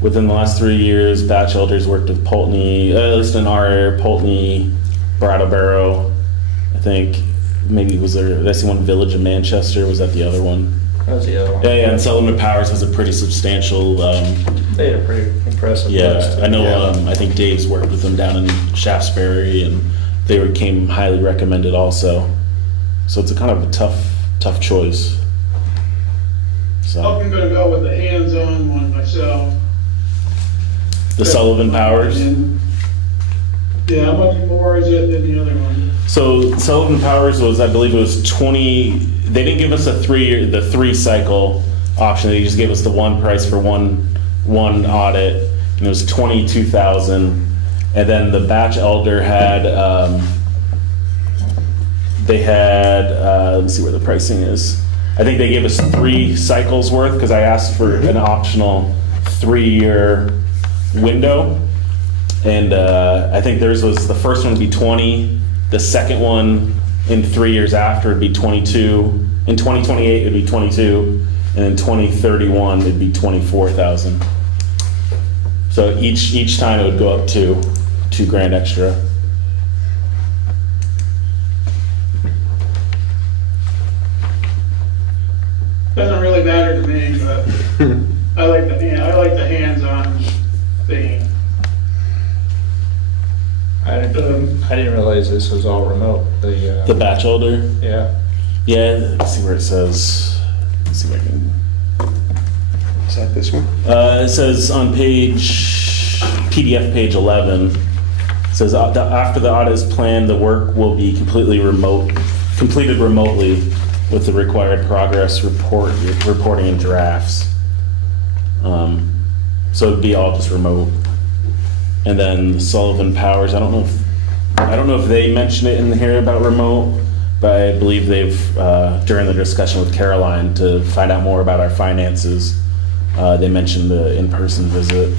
within the last 3 years, Batchelder's worked with Pulteney, at least in our area, Pulteney, Brattleboro. I think maybe did I see one Village of Manchester? Was that the other one? That was the other one. Yeah, and Sullivan Powers has a pretty substantial, They had a pretty impressive list. yeah, I know, I think Dave's worked with them down in Shaftesbury, and they came highly recommended also. So it's a kind of a tough choice. So, I'm gonna go with the hands-on one myself. the Sullivan Powers. And, yeah, how much more is it than the other one? So Sullivan Powers was, I believe it was 20, they didn't give us the 3 cycle option, they just gave us the one price for one audit, and it was 22,000. And then the Batch Elder had, let me see where the pricing is. I think they gave us 3 cycles worth, because I asked for an optional 3-year window. And I think theirs was, the first one would be 20, the second one in 3 years after would be 22, in 2028 it'd be 22, and in 2031 it'd be 24,000. So each time it would go up to $2,000 extra. Doesn't really matter to me, but I like the hands-on thing. I didn't realize this was all remote. The Batch Elder? Yeah. Yeah, let's see where it says. Let's see if I can. Is that this one? It says on PDF page 11, it says after the audit is planned, the work will be completed remotely with the required progress reporting and drafts. So it'd be all just remote. And then Sullivan Powers, I don't know if they mentioned it in here about remote, but I believe they've, during the discussion with Caroline to find out more about our finances, they mentioned the in-person visit.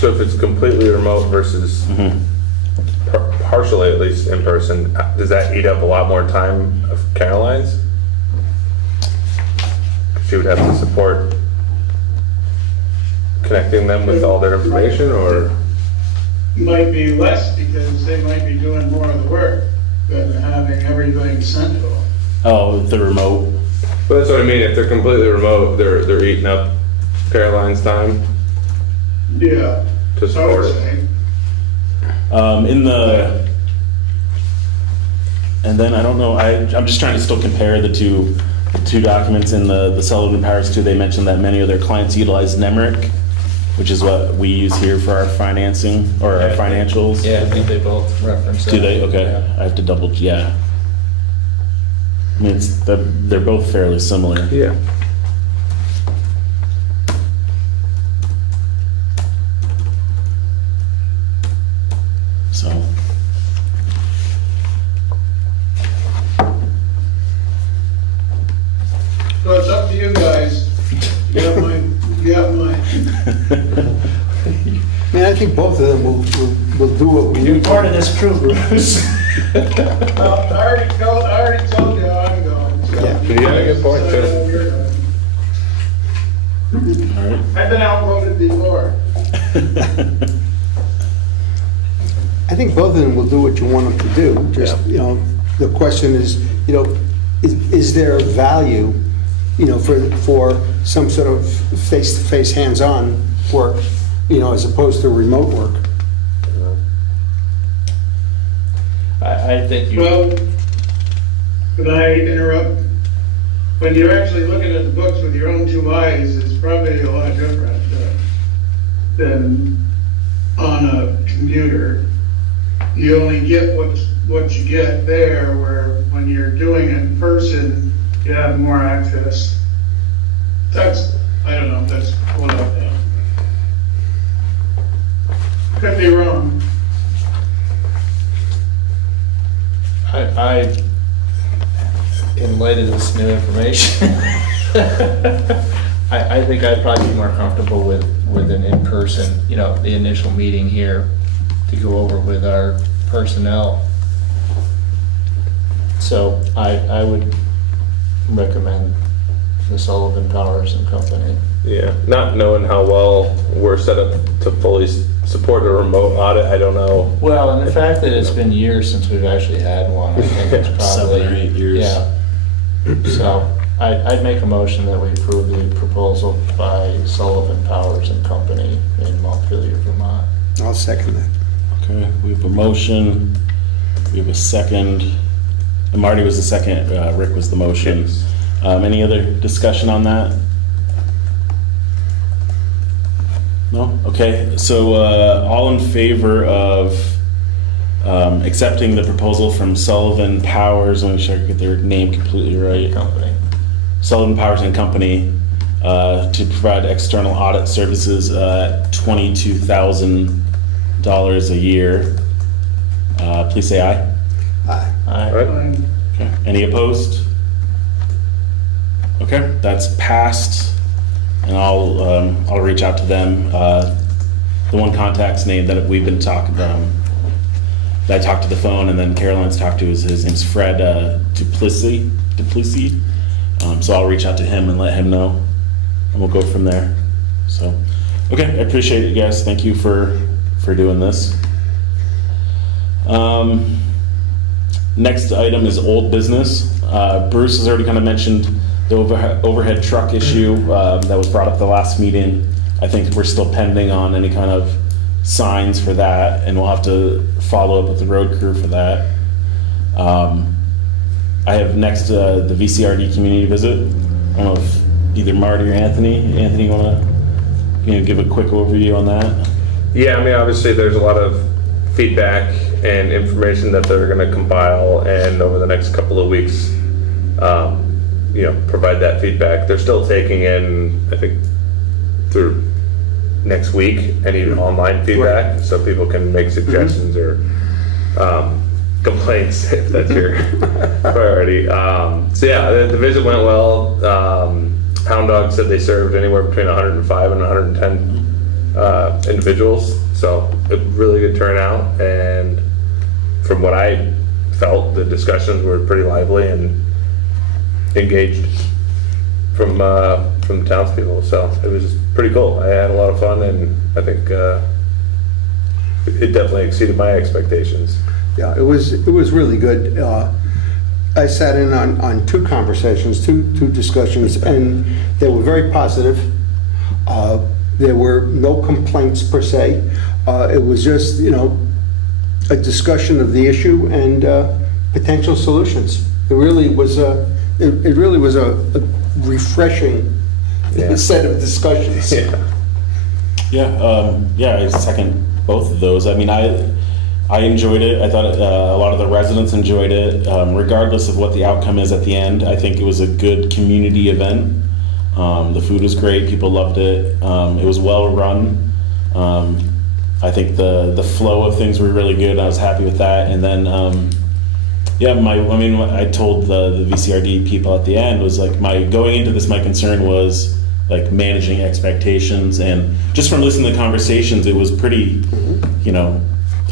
So if it's completely remote versus partially at least in person, does that eat up a lot more time of Caroline's? She would have to support connecting them with all their information, or? Might be less because they might be doing more of the work than having everything sent to them. Oh, the remote. But that's what I mean, if they're completely remote, they're eating up Caroline's time Yeah, to I support would it. say. And then I don't know, I'm just trying to still compare the two documents in the Sullivan Powers too. They mentioned that many of their clients utilize Nemrick, which is what we use here for our financing or our financials. Yeah, I think they both reference that. Do they? Okay, Yeah. I have to double, yeah. I mean, they're both fairly similar. Yeah. So, So it's up to you guys. You got mine, you got mine. I mean, I think both of them will do what we You're need. part of this crew, Bruce. Well, I already told you how I'm going. So. Yeah. Yeah, good point, too. So you're done. all right. I've been outvoted before. I think both of them will do what you want them to do. Just, Yeah. you know, the question is, you know, is there value, you know, for some sort of face-to-face, hands-on work, you know, as opposed to remote work? I think you, Well, could I interrupt? When you're actually looking at the books with your own two eyes, it's probably a lot different than on a computer. You only get what you get there, where when you're doing it in person, you have more access. I don't know, that's what I think. Could be wrong. In light of this new information, I think I'd probably be more comfortable with an in-person, you know, the initial meeting here to go over with our personnel. So I would recommend the Sullivan Powers and Company. Yeah, not knowing how well we're set up to fully support a remote audit, I don't know. Well, and the fact that it's been years since we've actually had one, I think it's probably. 7 or 8 years. Yeah. So I'd make a motion that we approve the proposal by Sullivan Powers and Company in Montpelier, Vermont. I'll second that. Okay, we have a motion, we have a second, and Marty was the second, Rick was the motion. Yes. Any other discussion on that? No? Okay, so all in favor of accepting the proposal from Sullivan Powers, let me make sure I get their name completely right. Company. Sullivan Powers and Company to provide external audit services at $22,000 a year. Please say aye. Aye. Aye. Right. Okay. Any opposed? Okay, that's passed, and I'll reach out to them. The one contact's name that we've been talking about, that I talked to the phone, and then Caroline's talked to, his name's Fred Duplessis. So I'll reach out to him and let him know, and we'll go from there. So, okay, I appreciate it, guys. Thank you for doing this. Next item is old business. Bruce has already kind of mentioned the overhead truck issue that was brought up the last meeting. I think we're still pending on any kind of signs for that, and we'll have to follow up with the road crew for that. I have next the VCRD community visit. I don't know if either Marty or Anthony, you want to give a quick overview on that? Yeah, I mean, obviously, there's a lot of feedback and information that they're going to compile, and over the next couple of weeks, provide that feedback. They're still taking in, I think, through next week, any online feedback, so people can make suggestions or complaints if that's your priority. So yeah, the visit went well. Hound Dog said they served anywhere between 105 and 110 individuals, so a really good turnout. And from what I felt, the discussions were pretty lively and engaged from townspeople. So it was pretty cool. I had a lot of fun, and I think it definitely exceeded my expectations. Yeah, it was really good. I sat in on two conversations, two discussions, and they were very positive. There were no complaints per se. It was just, a discussion of the issue and potential solutions. It really was a refreshing set of discussions. Yeah, I second both of those. I mean, I enjoyed it. I thought a lot of the residents enjoyed it. Regardless of what the outcome is at the end, I think it was a good community event. The food was great. People loved it. It was well run. I think the flow of things were really good. I was happy with that. And then, I told the VCRD people at the end was like, going into this, my concern was like managing expectations. And just from listening to the conversations, it was pretty,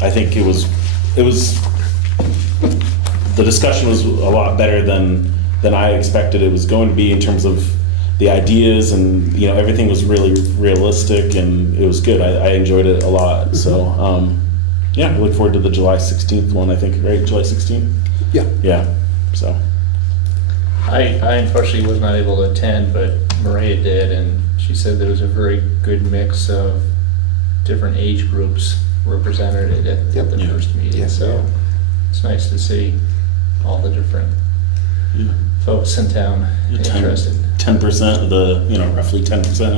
I think it was the discussion was a lot better than I expected it was going to be in terms of the ideas, and everything was really realistic, and it was good. I enjoyed it a lot. So I look forward to the July 16th one, I think, right? July 16th? Yeah. So I unfortunately was not able to attend, but Maria did, and she said there was a very good mix of different age groups represented at the first meeting. Yeah. So it's nice to see all the different folks in town interested. 10% of the, roughly 10%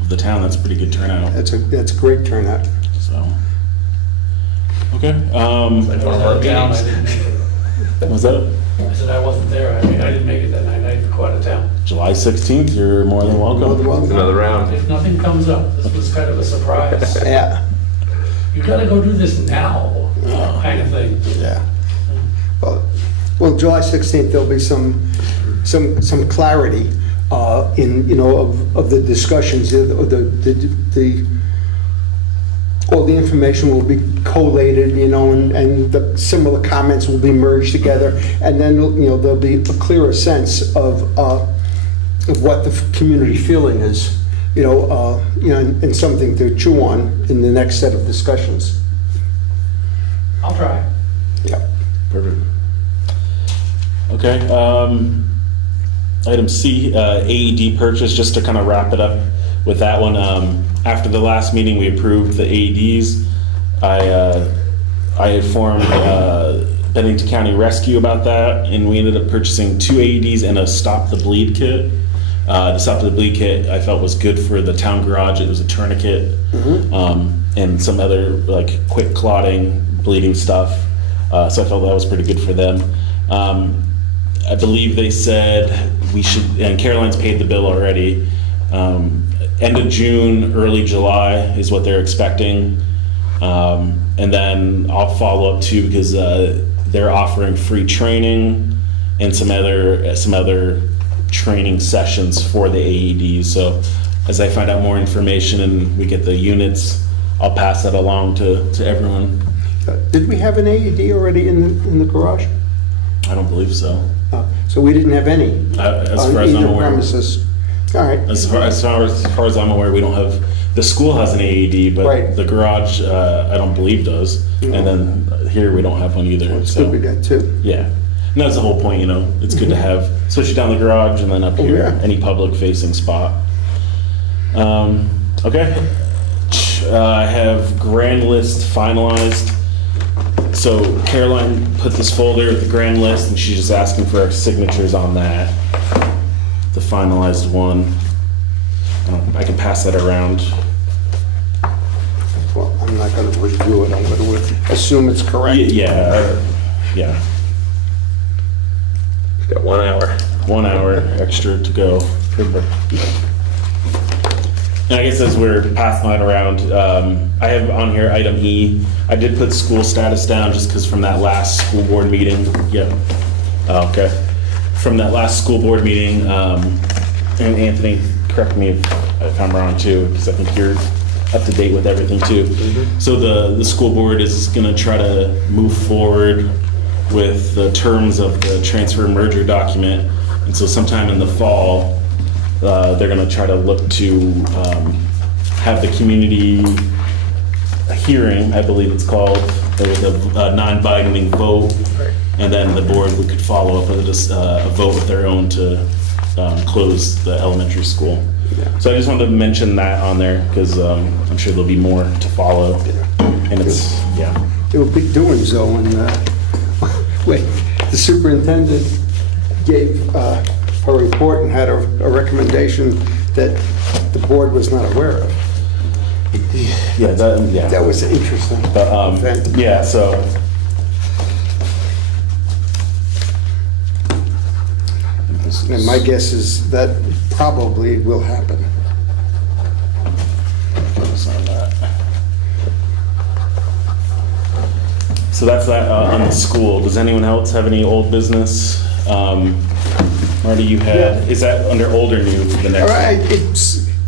of the town. That's a pretty good turnout. That's a great turnout. So, okay. Like one of our meetings. Was that I said I wasn't there. I didn't make it that night. I had to go out of town. July 16th? You're more than welcome. Another round. If nothing comes up, this was kind of a surprise. Yeah. You gotta go do this now, kind of thing. Yeah. Well, July 16th, there'll be some clarity in, of the discussions, all the information will be collated, and the similar comments will be merged together, and then, there'll be a clearer sense of what the community feeling is, and something to chew on in the next set of discussions. I'll try. Yeah. Perfect. Okay. Item C, AED purchase, just to kind of wrap it up with that one. After the last meeting, we approved the AEDs. I informed Bennington County Rescue about that, and we ended up purchasing 2 AEDs and a Stop the Bleed kit. The Stop the Bleed kit I felt was good for the town garage. It was a tourniquet, and some other like quick clotting, bleeding stuff. So I felt that was pretty good for them. I believe they said we should, and Caroline's paid the bill already. End of June, early July is what they're expecting. And then I'll follow up too, because they're offering free training and some other training sessions for the AEDs. So as I find out more information and we get the units, I'll pass that along to everyone. Did we have an AED already in the garage? I don't believe so. So we didn't have any As on far as I'm either aware. premises. All right. As far as I'm aware, we don't have, the school has an AED, but Right. the garage, I don't believe does. No. And then here we don't have one either. It's So, good we got two. yeah. And that's the whole point, it's good to have, especially down the garage and then up here, yeah. any public facing spot. Okay. I have grand list finalized. So Caroline put this folder with the grand list, and she's just asking for our signatures on that. The finalized one. I can pass that around. Well, I'm not not gonna review it, I'm gonna assume it's correct. Yeah. Got 1 hour. 1 hour extra to go. And I guess as we're passing that around, I have on here item E. I did put school status down just because from that last school board meeting. Yeah. Okay. From that last school board meeting, and Anthony, correct me if I'm wrong too, because I think you're up to date with everything too. So the school board is going to try to move forward with the terms of the transfer merger document. And so sometime in the fall, they're going to try to look to have the community hearing, I believe it's called, with a non-binding vote. And then the board could follow up with a vote of their own to close the elementary school. So I just wanted to mention that on there because I'm sure there'll be more to follow. And it's, It was big doings though when, wait, the superintendent gave her report and had a recommendation that the board was not aware of. That was interesting. But, event. yeah, so. And my guess is that probably will happen. Focus on that. So that's that on the school. Does anyone else have any old business? Marty, you had, is that under old or new, the next All right, one?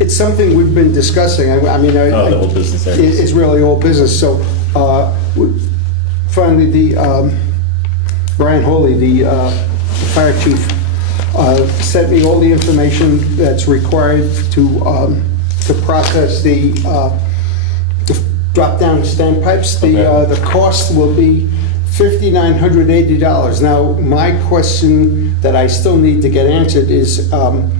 it's something we've been discussing. I mean, Oh, the old business there. It's really old business. So finally, Brian Holy, the fire chief, sent me all the information that's required to process the drop-down standpipes. The cost will be $5,980. Now, my question that I still need to get answered is, is that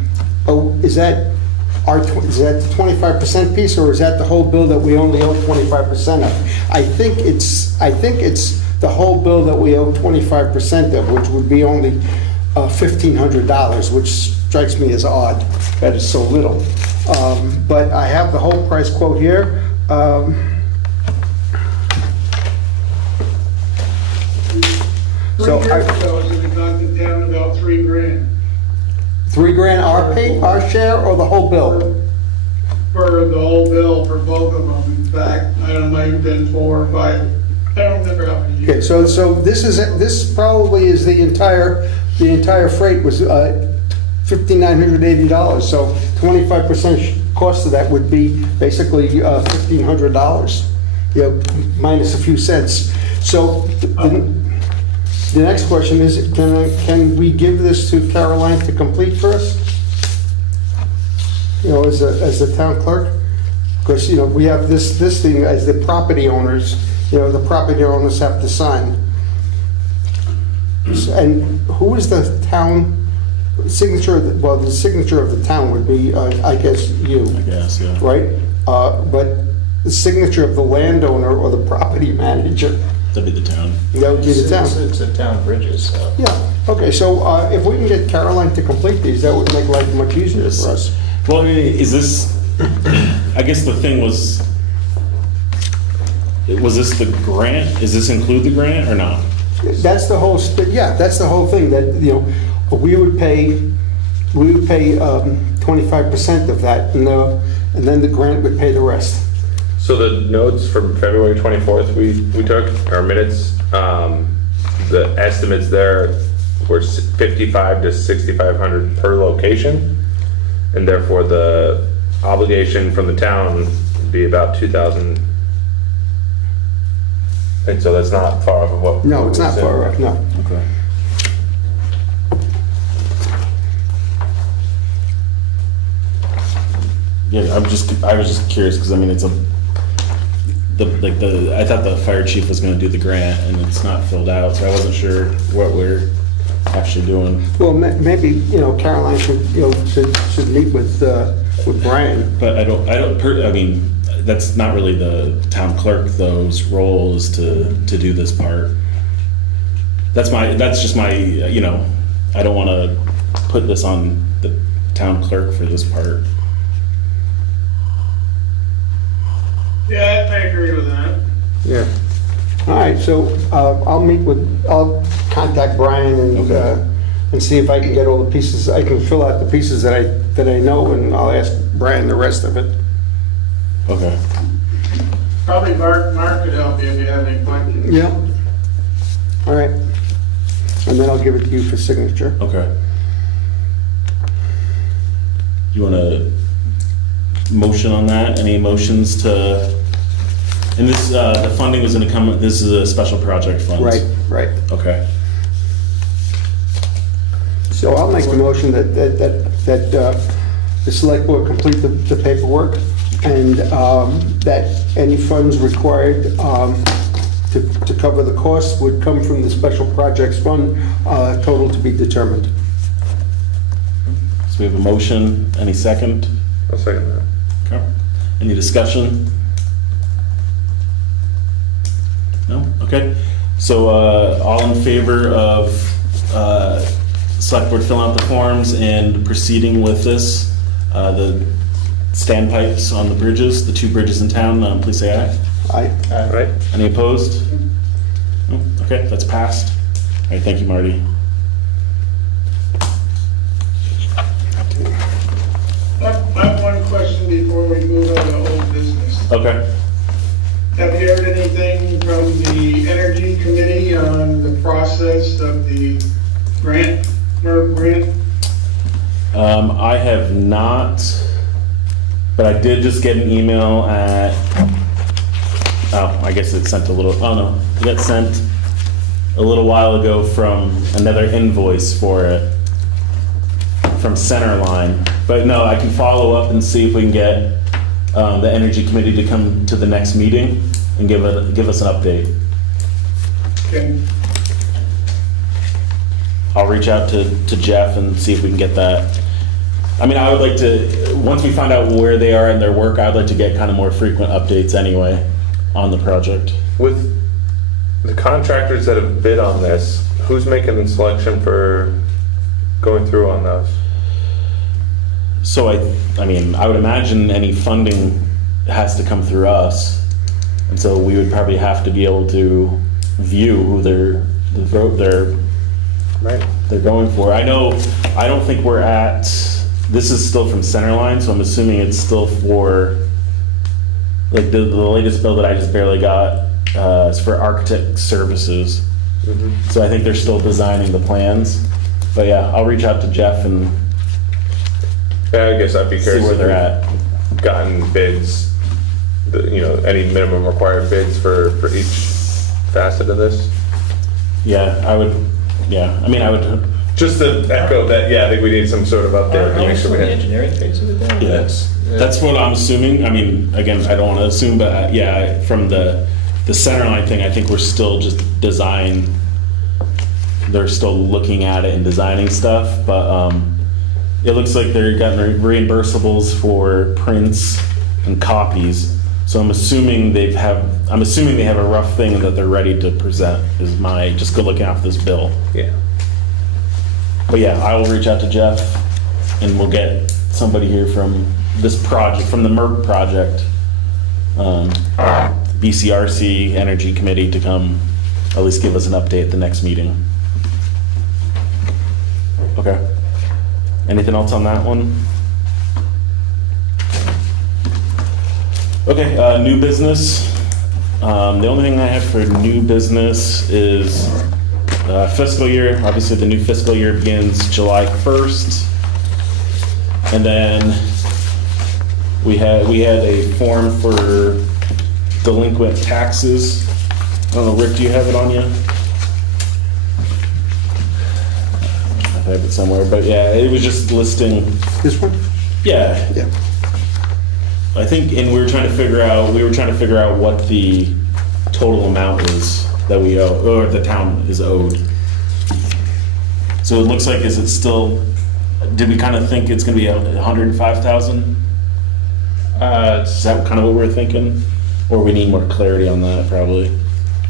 the 25% piece, or is that the whole bill that we only owe 25% of? I think it's the whole bill that we owe 25% of, which would be only $1,500, which strikes me as odd that it's so little. But I have the whole price quote here. So Three years ago, it had gone to town about $3,000 $3,000 our share, or the whole bill? for the whole bill for both of them. In fact, I don't know, might have been 4 or 5. I don't remember how many Okay, years. so this probably is the entire freight was $5,980. So 25% cost of that would be basically $1,500, minus a few cents. So the next question is, can we give this to Caroline to complete for us? As the town clerk? Because, we have this thing as the property owners, the property owners have to sign. And who is the town signature? The signature of the town would be, I guess, you. I guess, yeah. Right? But the signature of the landowner or the property manager, That'd be the town. that would be the town. It's a town bridges, so. Yeah, okay, so if we can get Caroline to complete these, that would make life much easier for us. Well, I mean, is this, I guess the thing was this the grant? Does this include the grant or not? That's the whole, that's the whole thing, that, we would pay 25% of that, and then the grant would pay the rest. So the notes from February 24th we took, our minutes, the estimates there were $5,500 to $6,500 per location, and therefore the obligation from the town would be about $2,000. And so that's not far off of what. No, it's not we said. far off, no. Okay. Yeah, I was just curious because I mean it's I thought the fire chief was going to do the grant and it's not filled out, so I wasn't sure what we're actually doing. Well, maybe, Caroline should meet with Brian. But I mean, that's not really the town clerk though's role is to do this part. That's just my, I don't want to put this on the town clerk for this part. Yeah, I agree with that. Yeah. All right, so I'll contact Brian and see if I can get all the pieces. I can fill out the pieces that I know, and I'll ask Brian the rest of it. Okay. Probably Mark could help you if you have any questions. Yeah. All right. And then I'll give it to you for signature. Okay. You want to motion on that? Any motions to, and this, the funding is going to come, this is a special project fund? Right. Okay. So I'll make the motion that the select board complete the paperwork, and that any funds required to cover the costs would come from the special projects fund, total to be determined. So we have a motion. Any second? I'll second that. Okay. Any discussion? No? Okay. So all in favor of select board filling out the forms and proceeding with this, the standpipes on the bridges, the 2 bridges in town, please say aye. Aye. Right? Any opposed? No? Okay, that's passed. All right, thank you, Marty. I have one question before we move on to old business. Okay. Have you heard anything from the Energy Committee on the process of the grant, MERV grant? I have not, but I did just get an email at, oh, I guess it sent a little, oh no, it got sent a little while ago from another invoice for it, from Centerline. But no, I can follow up and see if we can get the Energy Committee to come to the next meeting and give us an update. Okay. I'll reach out to Jeff and see if we can get that. I mean, I would like to, once we find out where they are in their work, I'd like to get kind of more frequent updates anyway on the project. With the contractors that have bid on this, who's making the selection for going through on those? So I mean, I would imagine any funding has to come through us. And so we would probably have to be able to view who they're Right. going for. I don't think we're at, this is still from Centerline, so I'm assuming it's still for, like the latest bill that I just barely got is for architect services. So I think they're still designing the plans. But yeah, I'll reach out to Jeff and Yeah, I guess I'd be see curious where if they're they've at. gotten bids, any minimum required bids for each facet of this. Yeah, I would, I would, Just to echo that, yeah, I think we need some sort of update. Are to we make sure still we in the hit- engineering phase of it then? that's what I'm assuming. I mean, again, I don't want to assume, but yeah, from the Centerline thing, I think we're still just they're still looking at it and designing stuff, but it looks like they're getting reimbursables for prints and copies. So I'm assuming they have a rough thing that they're ready to present, is my, just go looking after this bill. Yeah. But yeah, I will reach out to Jeff and we'll get somebody here from this project, from the MERC project, BCRC Energy Committee, to come at least give us an update at the next meeting. Okay. Anything else on that one? Okay, new business. The only thing I have for new business is fiscal year. Obviously, the new fiscal year begins July 1st. And then we had a form for delinquent taxes. I don't know, Rick, do you have it on you? I have it somewhere, but yeah, it was just listing, This one? yeah. Yeah. I think, and we were trying to figure out what the total amount is that we owe, or the town is owed. So it looks like, is it still, did we kind of think it's gonna be 105,000? Is that kind of what we're thinking? Or we need more clarity on that, probably?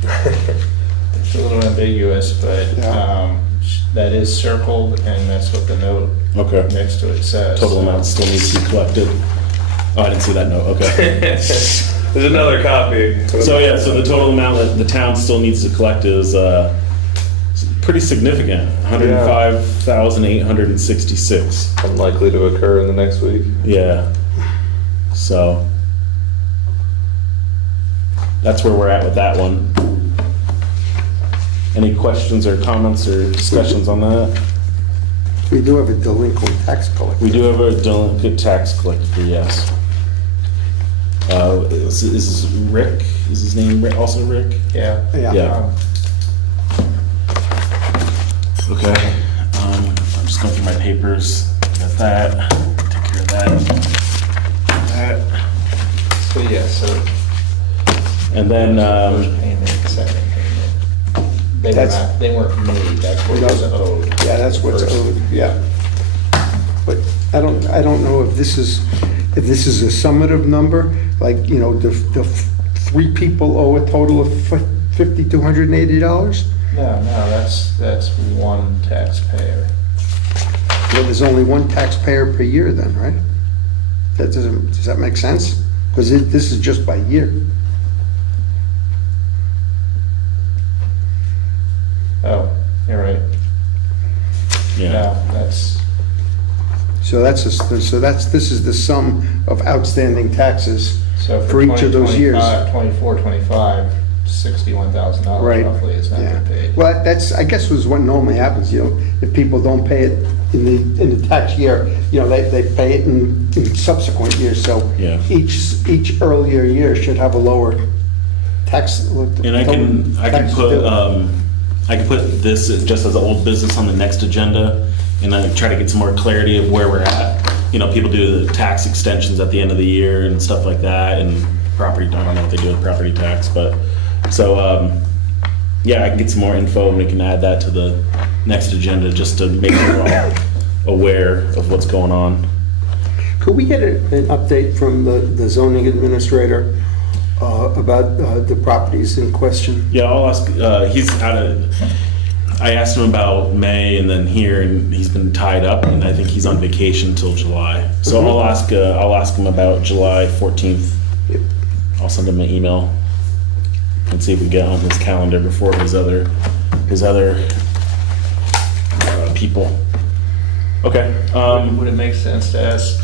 It's a little ambiguous, but Yeah. that is circled, and that's what the note Okay. next to it says. Total amount still needs to be collected. Oh, I didn't see that note, okay. There's another copy. So yeah, so the total amount that the town still needs to collect is pretty significant, 105,866. Unlikely to occur in the next week. Yeah. So that's where we're at with that one. Any questions or comments or discussions on that? We do have a delinquent tax collector. We do have a delinquent tax collector, yes. Is Rick? Is his name also Rick? Yeah. Yeah. Okay. I'm just going through my papers. Got that. Take care of that. So, yeah, so. And then, First payment, second payment. They weren't made, that's what was owed. Yeah, that's what's First. owed, yeah. But I don't know if this is a summative number, like, the three people owe a total of $5,280? No, that's one taxpayer. Well, there's only one taxpayer per year then, right? Does that make sense? Because this is just by year. Oh, you're right. yeah. No, that's, So this is the sum of outstanding taxes so for for each of those years. 24, 25, $61,000 Right. roughly is not Yeah. been paid. Well, I guess was what normally happens, if people don't pay it in the tax year, they pay it in subsequent years, so Yeah. each earlier year should have a lower tax. And I can tax put bill. I can put this just as an old business on the next agenda, and I try to get some more clarity of where we're at. People do the tax extensions at the end of the year and stuff like that, and property. I don't know what they do with property tax, but so yeah, I can get some more info and we can add that to the next agenda just to make you all aware of what's going on. Could we get an update from the zoning administrator about the properties in question? Yeah, I'll ask. He's out of. I asked him about May and then here, and he's been tied up, and I think he's on vacation till July. So Mhm. I'll ask him about July 14th. Yep. I'll send him an email and see if we get on his calendar before his other people. Okay. Would it make sense to ask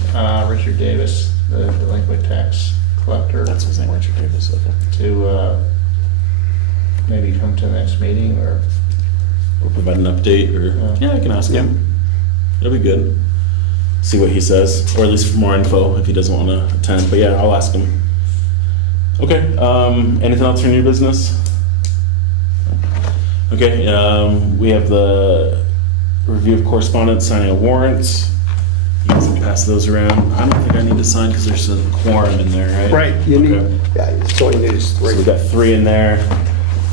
Richard Davis, the delinquent tax collector, That's his name, Richard Davis. Okay. to maybe come to the next meeting, or? Or provide an update, or yeah, I can ask him. That'll be good. See what he says, or at least more info if he doesn't want to attend. But yeah, I'll ask him. Okay. Anything else for new business? Okay. We have the review of correspondence, signing of warrants. You guys can pass those around. I don't think I need to sign because there's a quorum in there, right? Right, you Okay. need, yeah, it's all you need is So three. we've got 3 in there.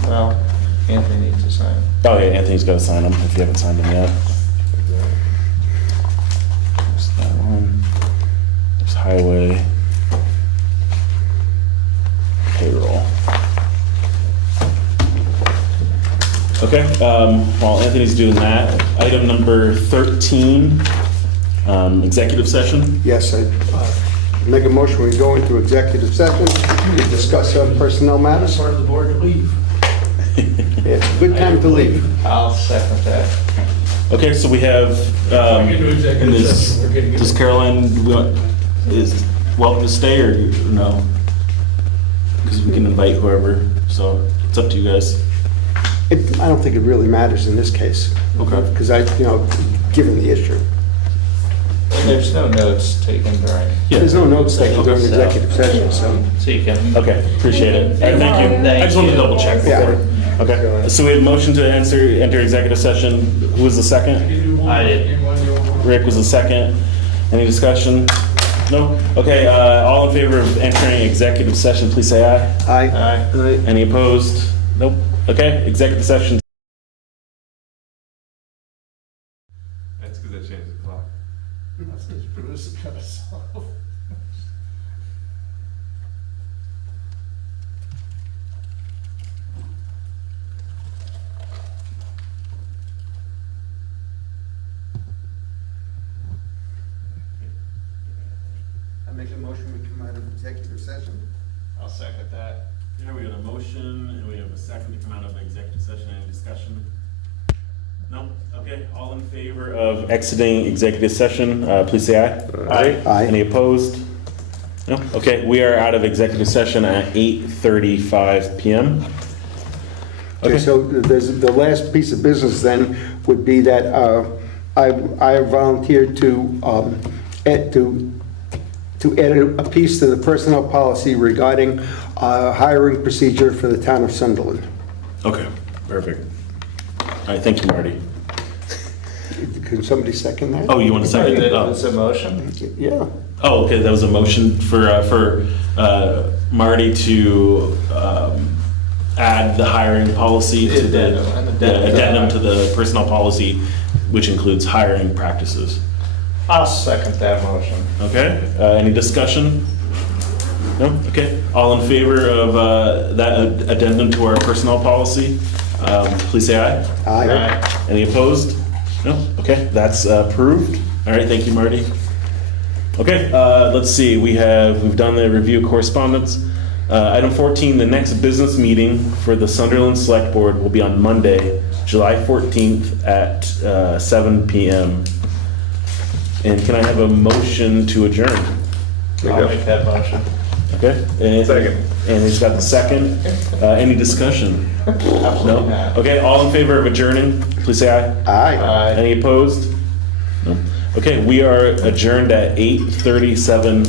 Well, Anthony needs to sign. Oh yeah, Anthony's got to sign them if you haven't signed them yet. There's that one. There's highway. Payroll. Okay, while Anthony's doing that, item number 13, executive session. Yes, I make a motion, we go into executive session to discuss personnel matters. Part of the board to leave. It's a good time to leave. I'll second that. Okay, so we have, We're getting to executive does session. We're getting does Caroline, is welcome to stay or no? Because we can invite whoever, so it's up to you guys. I don't think it really matters in this case. Okay. Because given the issue. There's no notes taken during. Yeah. There's no notes taken during So- executive session, so. So you can. Okay, appreciate it. All right, thank you. I just wanted to double check. Yeah. Okay, so we have a motion to enter executive session. Who was the second? I did. Rick was the second. Any discussion? No? Okay, all in favor of entering executive session, please say aye. Aye. Aye. Any opposed? Nope. Okay, executive session. That's because I changed the clock. That's because Bruce is gonna solve. I make a motion, we come out of executive session. I'll second that. Here we got a motion, and we have a second to come out of executive session. Any discussion? No? Okay, all in favor of exiting executive session, please say aye. Aye. Aye. Any opposed? No? Okay, we are out of executive session at 8:35 PM. Okay, so there's, the last piece of business then would be that I have volunteered to add a piece to the personnel policy regarding hiring procedure for the town of Sunderland. Okay, perfect. All right, thank you, Marty. Can somebody second that? Oh, you want to second it? It's a motion? Yeah. Oh, okay, that was a motion for Marty to add the hiring policy to the addendum to the personnel policy, which includes hiring practices. I'll second that motion. Okay, any discussion? No? Okay, all in favor of that addendum to our personnel policy, please say aye. Aye. Any opposed? No? Okay, that's approved. All right, thank you, Marty. Okay, let's see, we've done the review of correspondence. Item 14, the next business meeting for the Sunderland Select Board will be on Monday, July 14th at 7 PM. And can I have a motion to adjourn? I'll make that motion. Okay? And- Second. And he's got the second. Any discussion? Absolutely No? not. Okay, all in favor of adjourning, please say aye. Aye. Aye. Any opposed? No? Okay, we are adjourned at 8:37